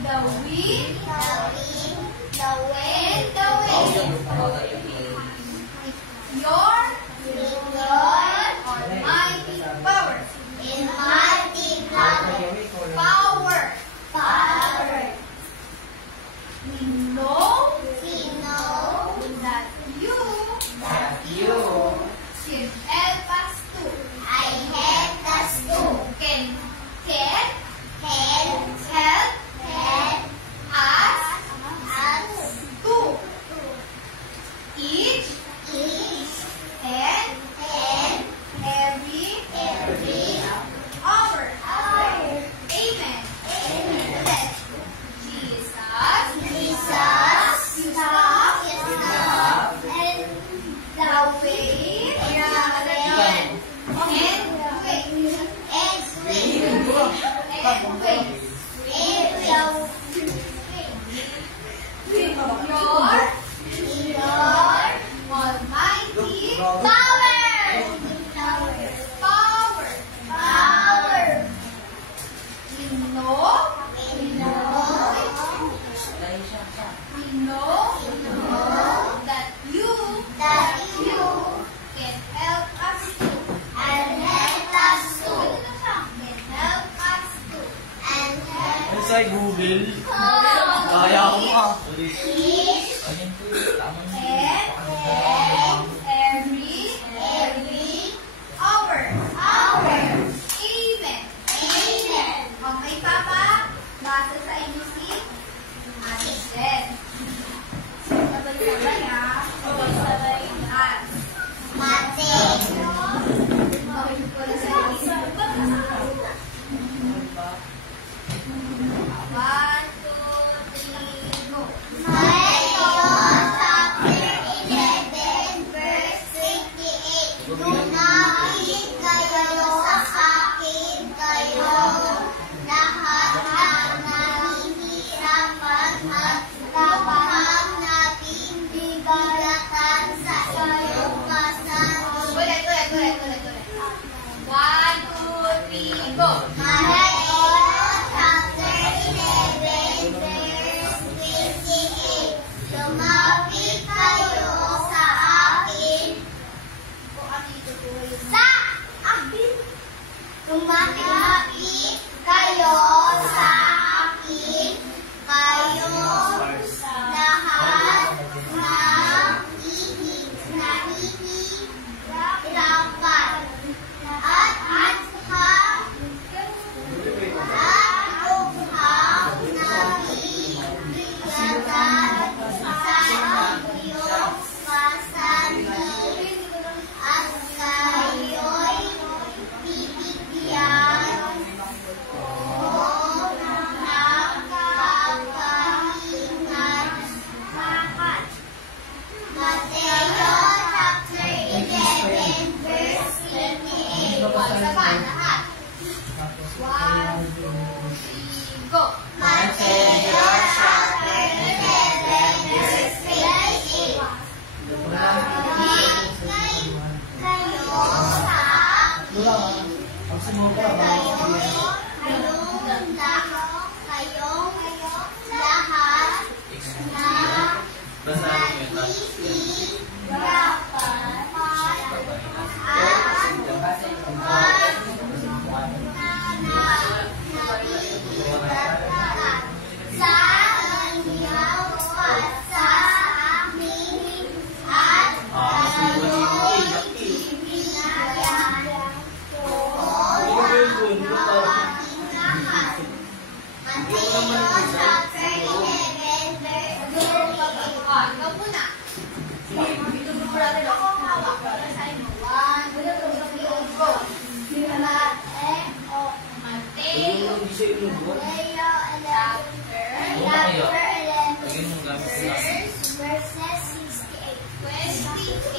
The wind, the wind, the wind. Your almighty power. In mighty power. Power. We know that you can help us to. Can help us to. Each and every hour. Amen. Jesus, Sa Google. Kaya ko nga. every hour. Amen. Okay, Papa? Basa sa IUC? Yes. Sabay-sabay, ha? Sabay-sabay. One, two, three, go. Matthew chapter 11 verse 28. Lumapit kayo sa akin kayo lahat na nahihirapan at chapter 11, verse 28. Ikaw muna. Ituturo natin ako ang hawak. Para sa inyo. 1, 2, 3, go. Mateo. Verses 68. 1,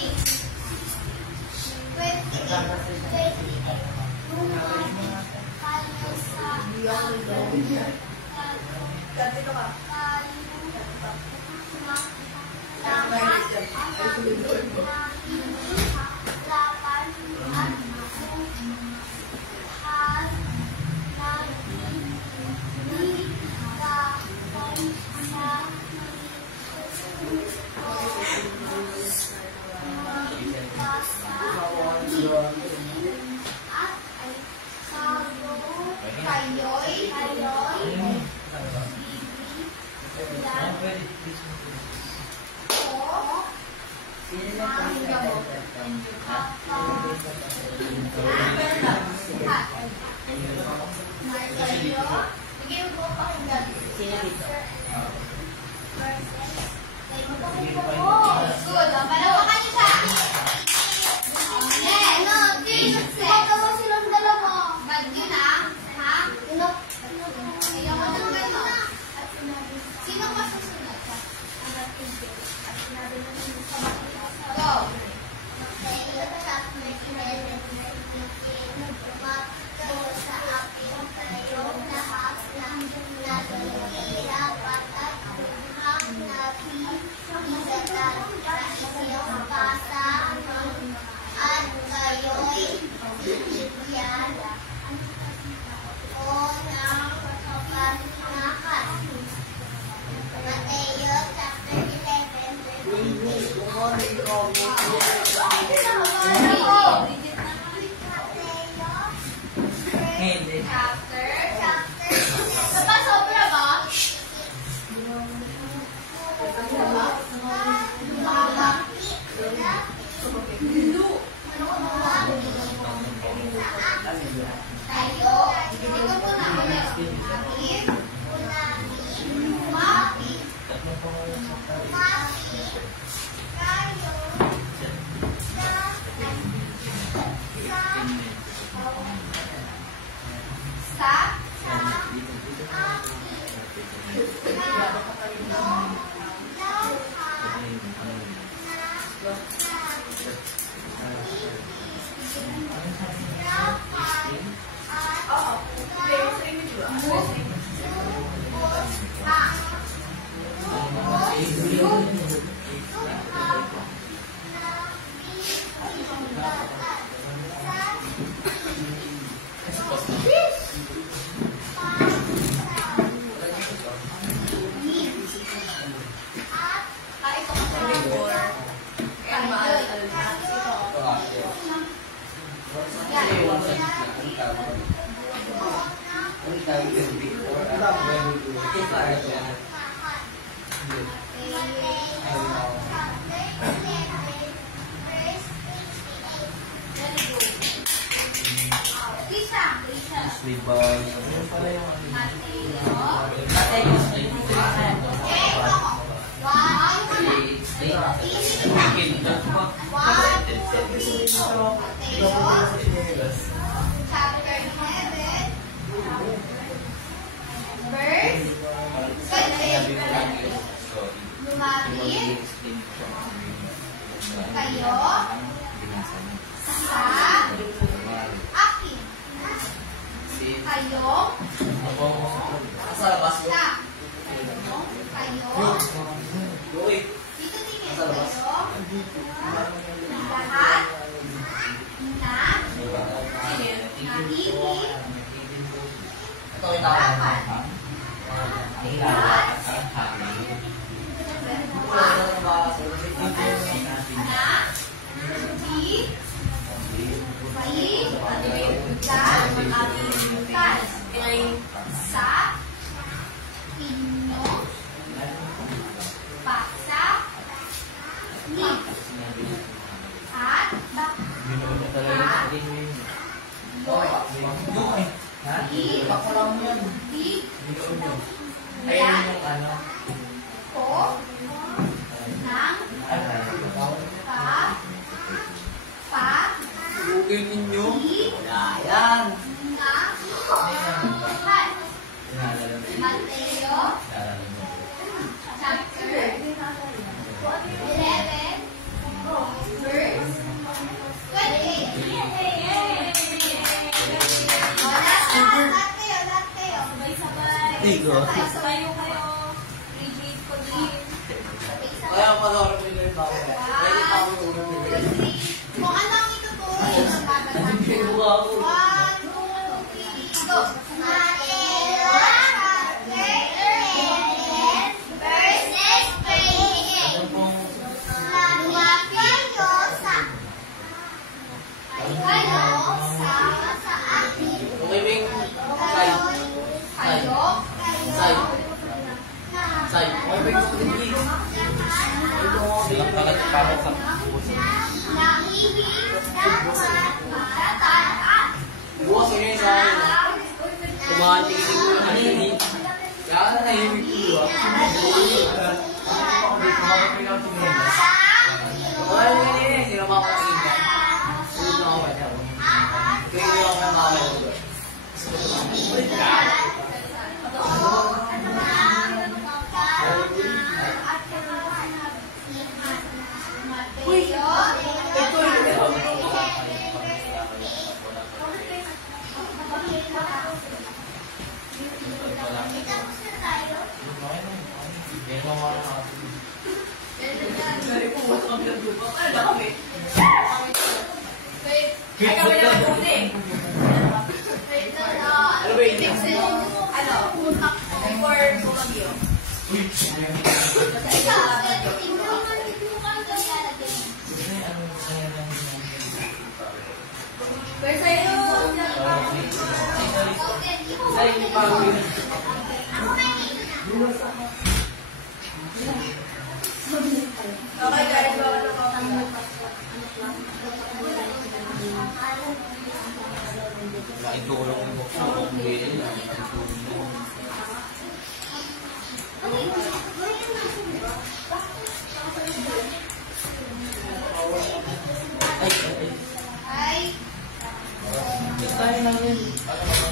Ayun yung ano. Po. Nang. Pa. Google ninyo. Di. Wala yan. Nga. Mateo. Chapter 11. Verse 28. Lahat kayo. Sabay-sabay. Kaya panoorin mo yung bago. Pwede pa ako yung Kung ano ang itutuloy ng babasahin. 1, 2, 3, go. Mateo chapter 11, verses 28. Sa akin. okay, Bing. Kayo. Say. Okay, Bing. Ito mo. Bukas yun yung sa akin. Tumatingin ko yung kanini. Kaya ka nahimik ko ah. Ay, hindi. Sino makatingin ka? Sulit na ako ba niya? Kaya hindi ako makakalaga. Ano ba yun? Ay, hindi pa ako yun. Okay guys, Nakitulong yung bukso kong bilhin.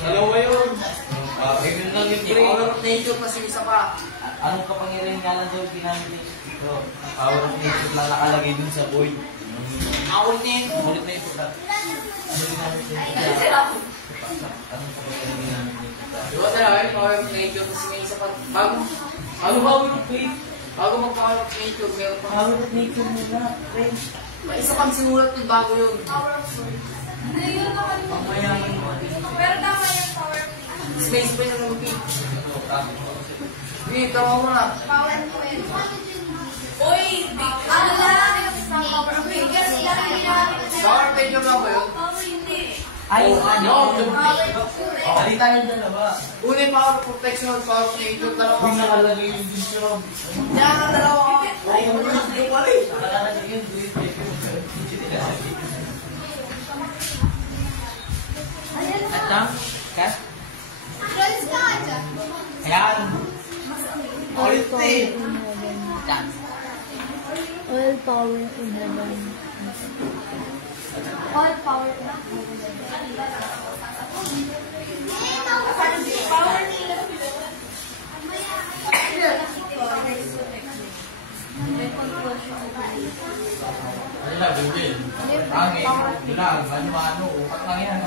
Dalawa yun. Ganyan lang yung pre. Power of nature kasi isa pa. Anong kapangyarihan nga lang daw ginamit ito? Power of nature lang nakalagay dun sa boy. Awal na yun. Ulit na ito. Anong kapangyarihan ginamit ito? Diba talaga yung power of nature kasi may isa pa. Bago power of nature. Bago mag-power of nature, meron pa. Power of nature muna. May isa pang sinulat yung bago yun. Pangmayaman mo. pero tama yung power of Space pa yung lupit. Hindi, tama mo na. power of Uy, ano lang? Power of kasi lang Power of nature lang ba yun? Ay, ano? Halita yung dalawa. Una yung power of protection at power of nature. Dalawa. Yung nakalagay yung dinsyon. Yan ang dalawa. Ay, yung pala eh. Nakalagay yung dinsyon. At Kas? Close ka nga dyan. Ayan. Ulit eh. All power in heaven. All power na. Power nila. Ano na, Google? Rangin. Yun lang. Ano-ano. Upat lang yan.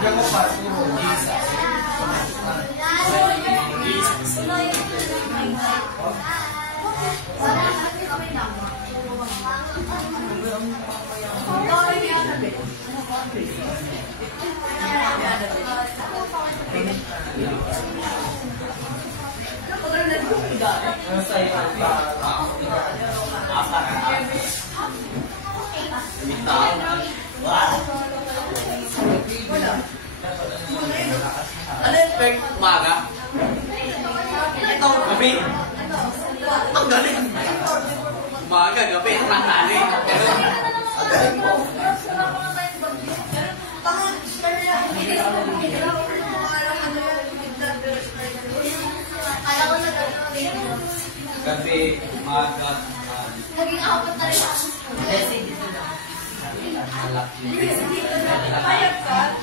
Diyan ko pa. Jesus. Ano yung effect? Umaga? Ito, gabi. Ang galing. Umaga, gabi. Tanghali. Pero, ang galing mo. gabi, umaga, Naging apat na rin ako. Kasi dito na. Malaki. Payag ka?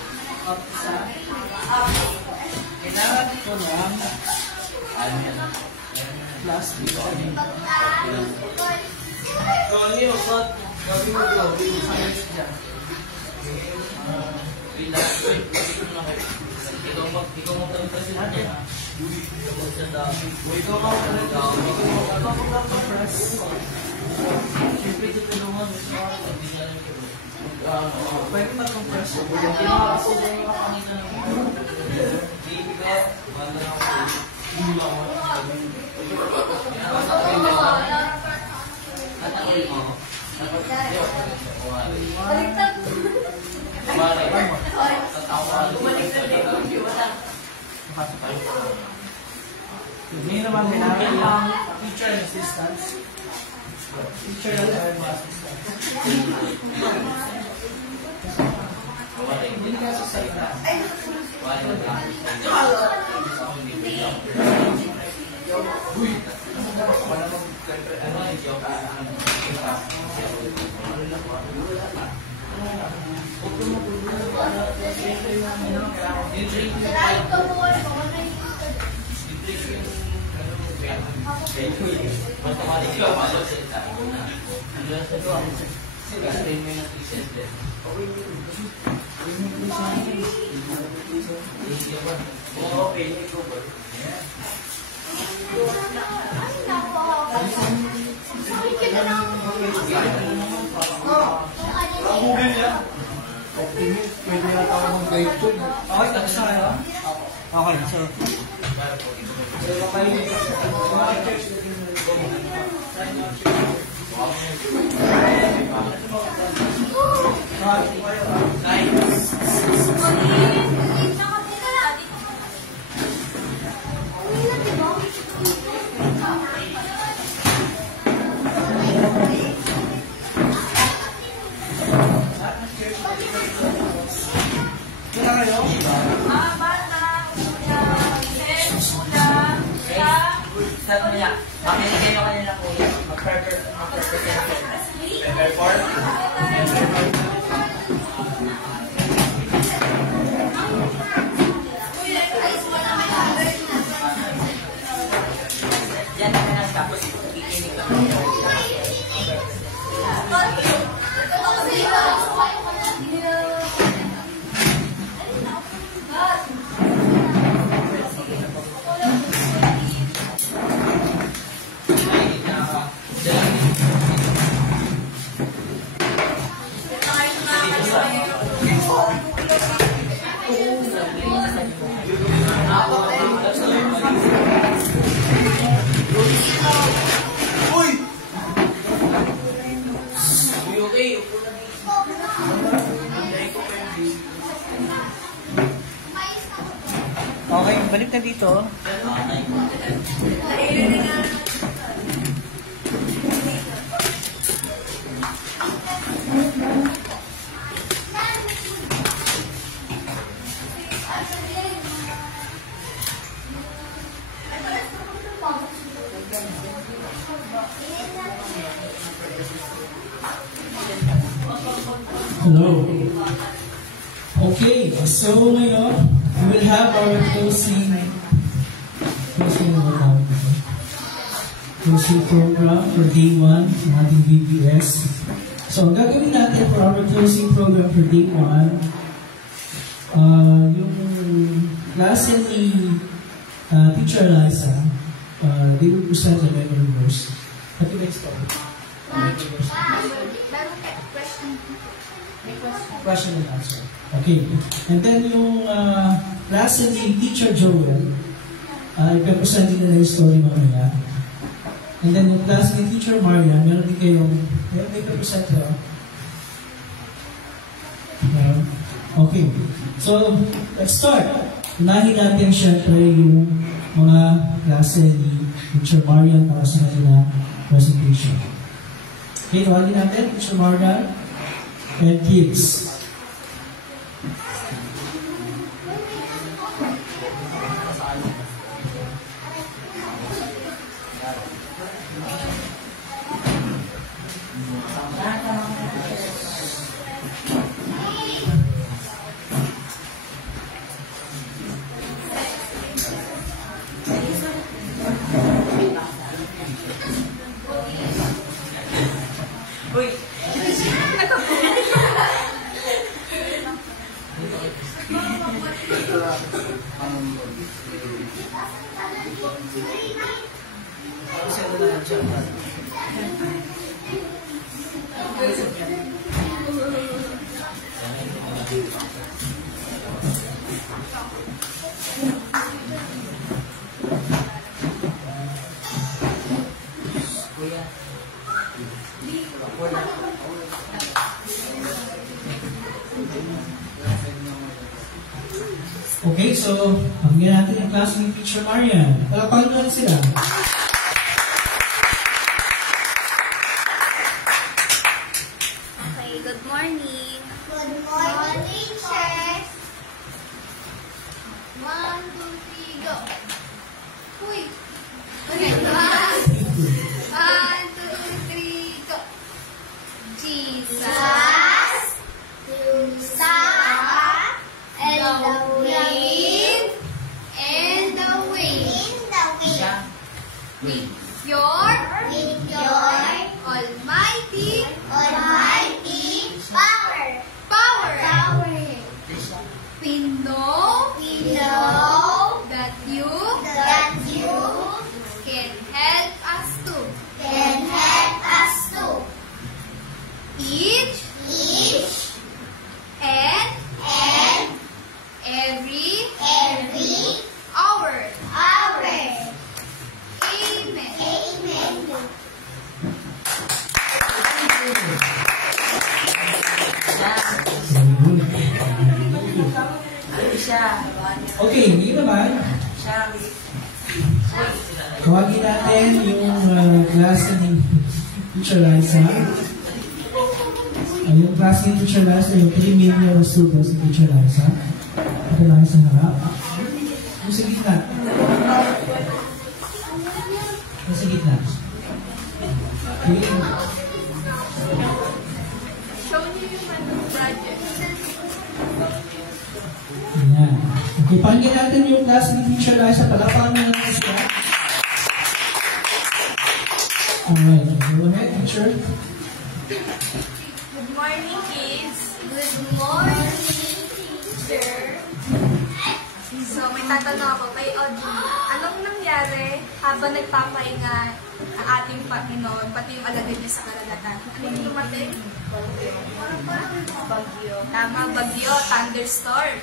Kailangan ko lang. Ano yan? Plus, Kali o sat, gabi mo gabi. Relax. Ikaw mo talaga sila niya. Ikaw mo talaga. Siyempre tutulungan. Pwede mag-compress. Hindi makakasulang yung kanina. Hindi ka. Banda na ako. Hindi ako. Natakoy mo. Baliktad. May naman kailangan ang teacher assistance. Teacher assistance. Hindi ka sa salita. Kailangan ko mo ano, Pwede na tayo mag-guide ko. Okay, tapos na kayo? Okay, so. Makinig kayo kanila kuya. Mag-prepare for? Yan na lang tapos ikikinig lang. Okay, balik na dito. Hello. Okay, so ngayon, we will have our closing program for day 1 ng ating VBS. So, ang gagawin natin for our closing program for day 1, yung klase ni Teacher Liza, they will present the memory verse. What do you expect? Question and answer. Okay. And then yung klase ni Teacher Joel, ipapresent nila yung story mamaya. And then yung klase ni Teacher Maria, meron din kayong, may ipapresent nila. Okay. So, let's start. Unahin natin syempre yung mga klase ni Teacher Maria para sa kanila presentation. Okay, tawagin natin, Teacher Maria and kids. Okay, so, pagyan natin yung klase ni Teacher Marian. Palapag na sila. Okay, good morning. Good morning, teachers. 1, 2, 3, go. Uy. Okay, 1, 2, 3, go. Jesus. To stop and the wind And the wind. in the wind With your with your almighty almighty power. power. We know We know that you that you can help us to can help us to each each and and every every hour. hour. Amen. Amen. Okay, ngayon naman, tawagin natin yung klase ni Teacher Liza. Yung klase ni Teacher Liza, yung 3 million students ni Teacher Liza. Ito lang sa harap. Yung sa gitna. Yung sa gitna. Okay. Show niyo yung project. Ayan. Okay, pakinggan natin yung klase ni Teacher Liza. Palapakan mo natin siya. Alright, go ahead, teacher. Good morning, kids. Good morning, teacher. So, may tatanong ako kay Audrey. Anong nangyari habang nagpapahinga ang ating Panginoon, pati yung alagad niya sa karagatan? Ano yung dumating? Bagyo. Tama, bagyo, thunderstorm.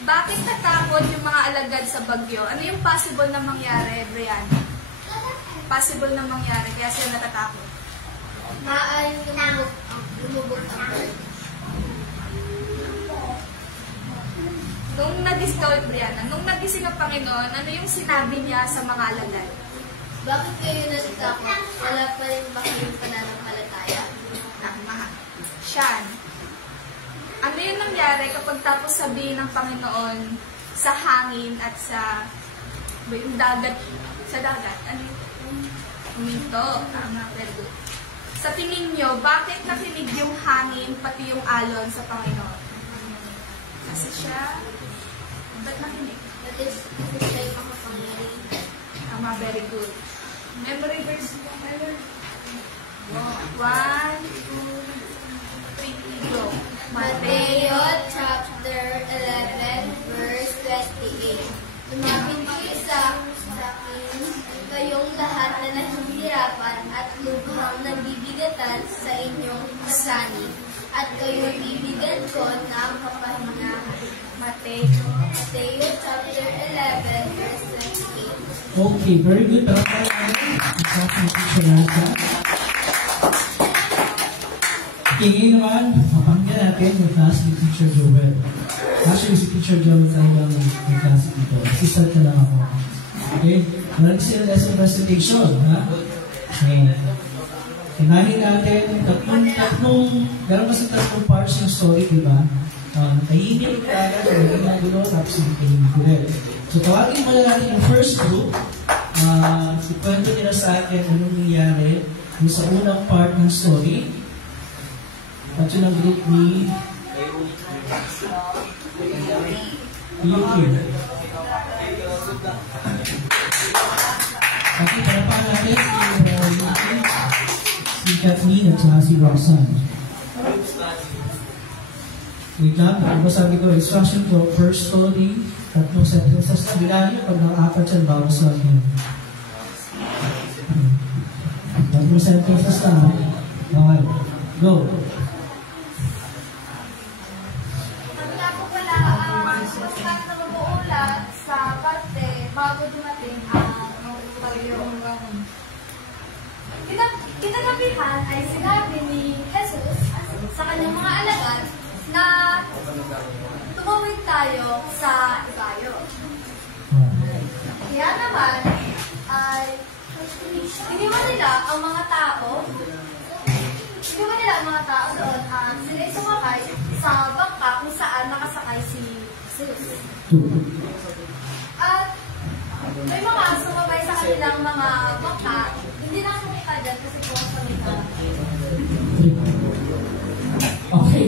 Bakit natakot yung mga alagad sa bagyo? Ano yung possible na mangyari, Brianna? Possible na mangyari, kaya sila natatakot. Maaaring lumubog ang bird. Nung na-discover, Brianna, nung nagising ang Panginoon, ano yung sinabi niya sa mga alagad? Bakit kayo natatakot? Wala pa rin ba kayong pananampalataya? Tama. Siyan. Ano yung nangyari kapag tapos sabihin ng Panginoon sa hangin at sa yung dagat, sa dagat? Ano yung huminto? Tama, very good. Sa tingin nyo, bakit nakinig yung hangin pati yung alon sa Panginoon? Kasi siya, ba't nakinig? That is, kasi siya yung makapangyari. Tama, very good. Memory verse mo, memory. 1, 2, 3, go. Mateo chapter 11 verse 28. Lumapit kayo sa akin, kayong lahat na nahihirapan at lubhang nabibigatan sa inyong asanin, at kayo bibigyan ko ng kapahinga. Mateo chapter 11 verse 28. Okay, very good. Palapakan natin yung klase ni Teacher Liza. Okay, ngayon naman, mapakinggan natin yung klase ni Teacher Joel. Actually, si Teacher Joel ang yung klase dito. Assistant na lang ako. Okay? Meron sila lesson presentation, ha? Okay. Kinahin natin, meron kasi tatlong parts yung story, di ba? Tahimik ka agad, hindi na gulo, tapos hindi ulit. So, tawagin mo na natin yung first group. Ikwento nila sa akin anong nangyari yung sa unang part ng story. At yun ang group ni Yuki. Okay, panapahan natin si Yuki, si Kathleen at saka si Roxanne. Wait lang, ano sabi ko, instruction ko, first story, tatlong sentences na bilangin nyo, pag nang-apat yan, bawas lang yun. Tatlong sentences na, okay, go. Pagka po pala, pagkat na mag-uulat sa parte, bago dumating ang bagyo. Kinagabihan ay sinabi ni Jesus sa kanyang mga alagad na tumawid tayo sa ibayo. Kaya naman, ay iniwan nila ang mga tao doon at sila sumakay sa bangka kung saan nakasakay si Jesus. At may mga sumabay sa kanilang mga bangka, hindi na kumita dyan kasi kung sa mga. Okay.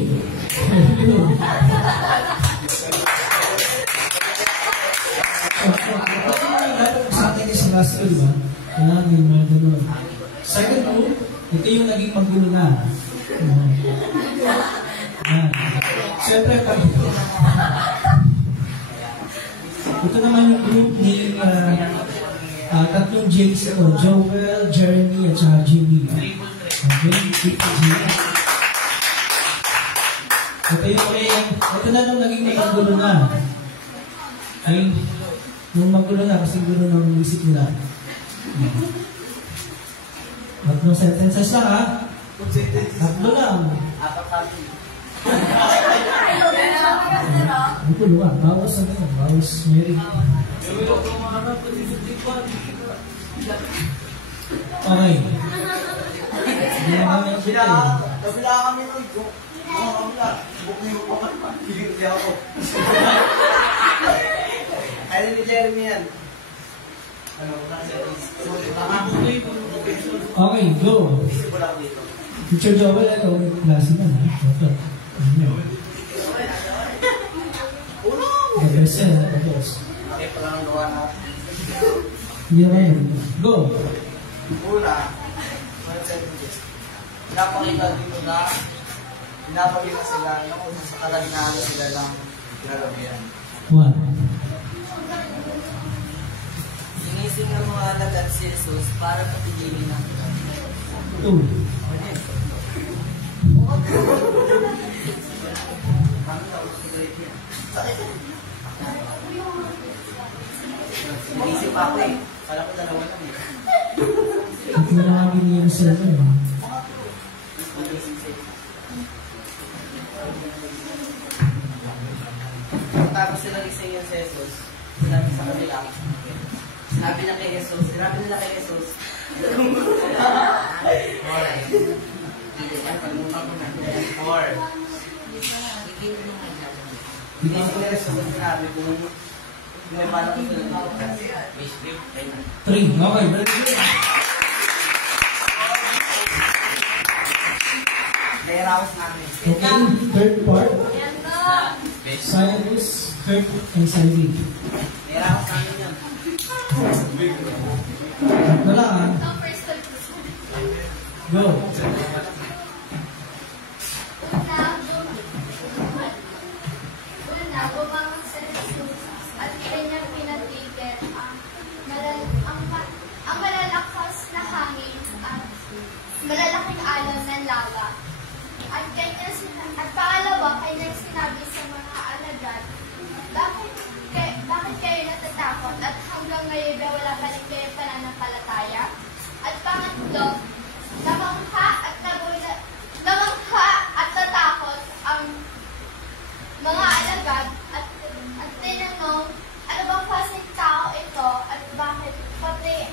Sa atin yung sa gospel, ba? Kailangan yung mga ganun. Second rule, ito yung naging magulo na. Siyempre, ito naman yung group ni tatlong James ito, Joel, Jeremy, at saka Jimmy. Okay? Ito na nung naging magulo na. Ay, nung magulo na, kasi gulo na ang isip nila. Tatlong sentences lang, ha? Tatlo lang. Ang gulo, ha? Bawas na yun. Bawas Mary. Okay. Hindi na kami ang sila. Nabila kami ito. Buk na yung paman. Hindi ako. Ano ni Jeremy yan? Okay, go. Teacher Joel, ito ang klase na. Gabes yan, gabes. Okay, palang gawa na. Hindi naman yun. Go. Una, pinapakita dito na pinapakita sila na kung sa kalagnahan sila lang ginagabihan. 1. Sinising ang mga alagad si Jesus para patigilin ang 2. Sinisip ako eh. Kala ko dalawa lang eh. Ito na nga binigyan sila doon. Tapos sila gising yung si Jesus. Sinabi sa kanila. Sinabi nila kay Jesus. Hindi sila Jesus ang sinabi kung may paano ko sila nagkakas. 3. Okay, very good. Nairawas namin. Okay, third part. Yan na. Cyrus, Kurt, and Cyrene. Nairawas namin yan. Wala ka. Ito, first time ko. Go. Una, bumangon sa Jesus at kanyang pinatigil ang malalakas na hangin at malalaking alon ng lawa. At pangalawa, kanyang sinabi sa mga alagad, bakit kayo natatakot at hanggang ngayon ba wala pa rin kayo pananampalataya? At pangatlo, namangha at natakot ang mga alagad at tinanong, ano bang klaseng tao ito at bakit pati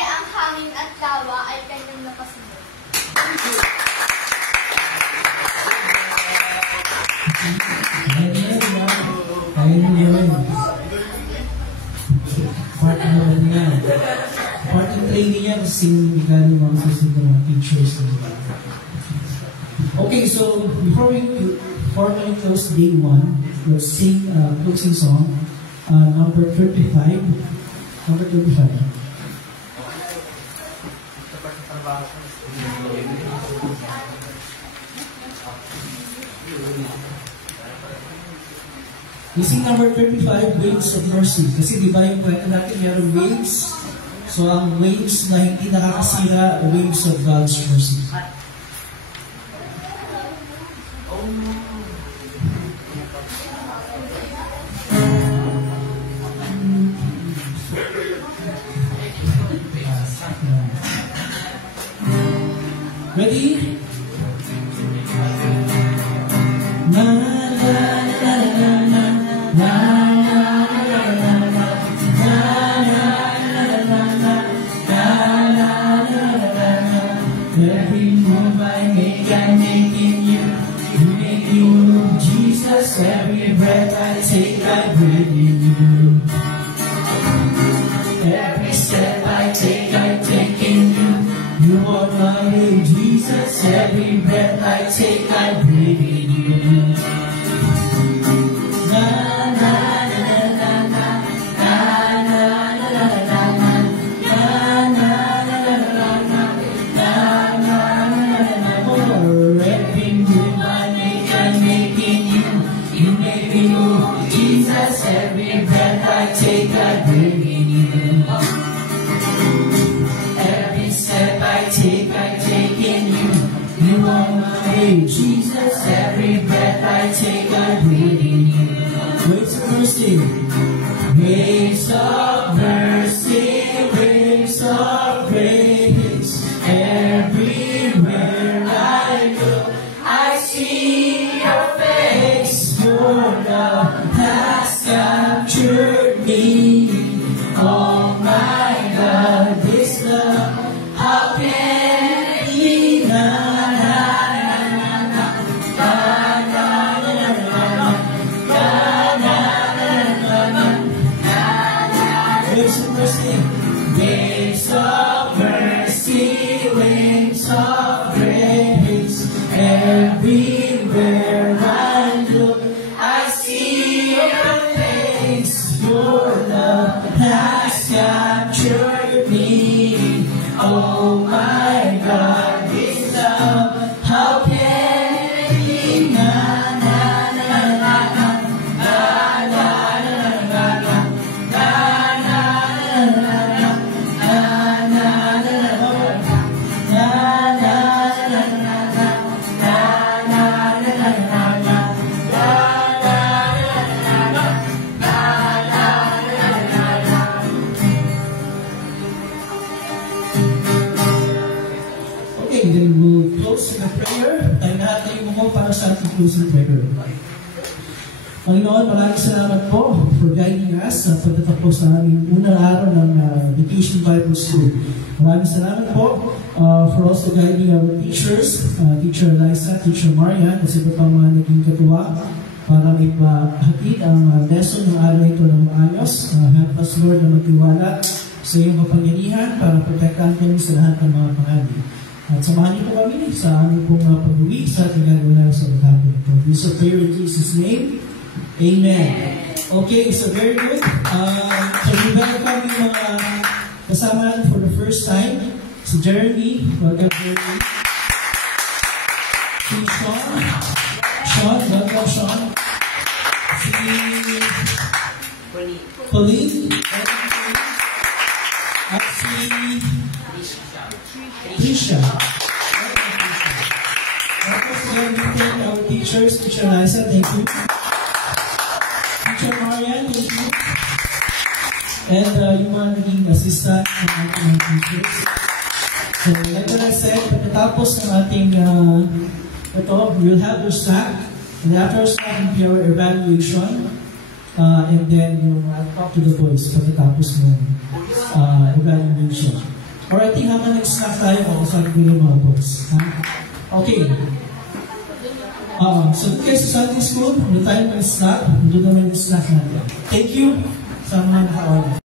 ang hangin at lawa ay kanyang napasunod. Ayun yun. Part naman niya. Part ng training niya kasi hindi ka rin mga susunod ng mga teachers. Okay, so before we formally close day 1, we'll sing a closing song, number 35. Number 35. Using number 35, Waves of Mercy. Kasi di ba yung kwento natin, mayroong waves. So ang waves na hindi nakakasira, waves of God's mercy. Ready? Na na na na na na every move I make, I'm making you. You make me move, Jesus. Every breath I take, I breathe in you. Every step I take, I'm taking you. You are my way, Jesus. Every breath I take, I breathe in you. Na na na na na na na na na na. Jesus, every breath I take, I breathe in you. Every step I take in you. You are my way, Jesus. Every breath I take, I breathe in you. Waves of mercy, waves of mercy, waves of grace. Everywhere I look, I see your face. Your love has captured me. Oh my God, this love, how can it be? Na na na na na na na na na na. Waves of mercy, waves of mercy, waves of grace. Everywhere I look, I see your face. Your love has captured me. Oh my God, this love, how can it be? Na na na na na na na na na Okay, then we'll close in a prayer. Tayo lahat tayo mo para sa ating closing prayer. Panginoon, maraming salamat po for guiding us sa pagtatapos na aming unang araw ng Vacation Bible School. Maraming salamat po for also guiding our teachers, Teacher Eliza, Teacher Marian, kasi iba pang mga naging katuwa para ipahatid ang lesson ng araw ito ng maayos. Help us, Lord, na magtiwala sa iyong kapangyarihan para protektahan kami sa lahat ng mga pangalan. At samahan niyo po kami sa aming pong pag-uwi sa ating gagawin sa pagkakapin ito. This is a prayer in Jesus' name. Amen. Okay, so very good. So we welcome yung mga kasama natin for the first time. Si Jeremy. Welcome, Jeremy. Si Sean. Sean, welcome, Sean. Si Pauline. At si Trisha. Tapos again, we thank our teachers, Teacher Eliza, thank you. Teacher Marian, thank you. And yung mga naging assistant ng ating teachers. So, like what I said, pagkatapos ng ating ito, we'll have your snack. And after our snack, will be our evaluation. And then, I'll talk to the boys pagkatapos ng evaluation. Or I think habang nag-snack tayo, sabi ko yung mga boys. Okay. So, doon kayo sa Sunday School, doon tayo mag-snack, doon naman yung snack natin. Thank you sa mga naka-order.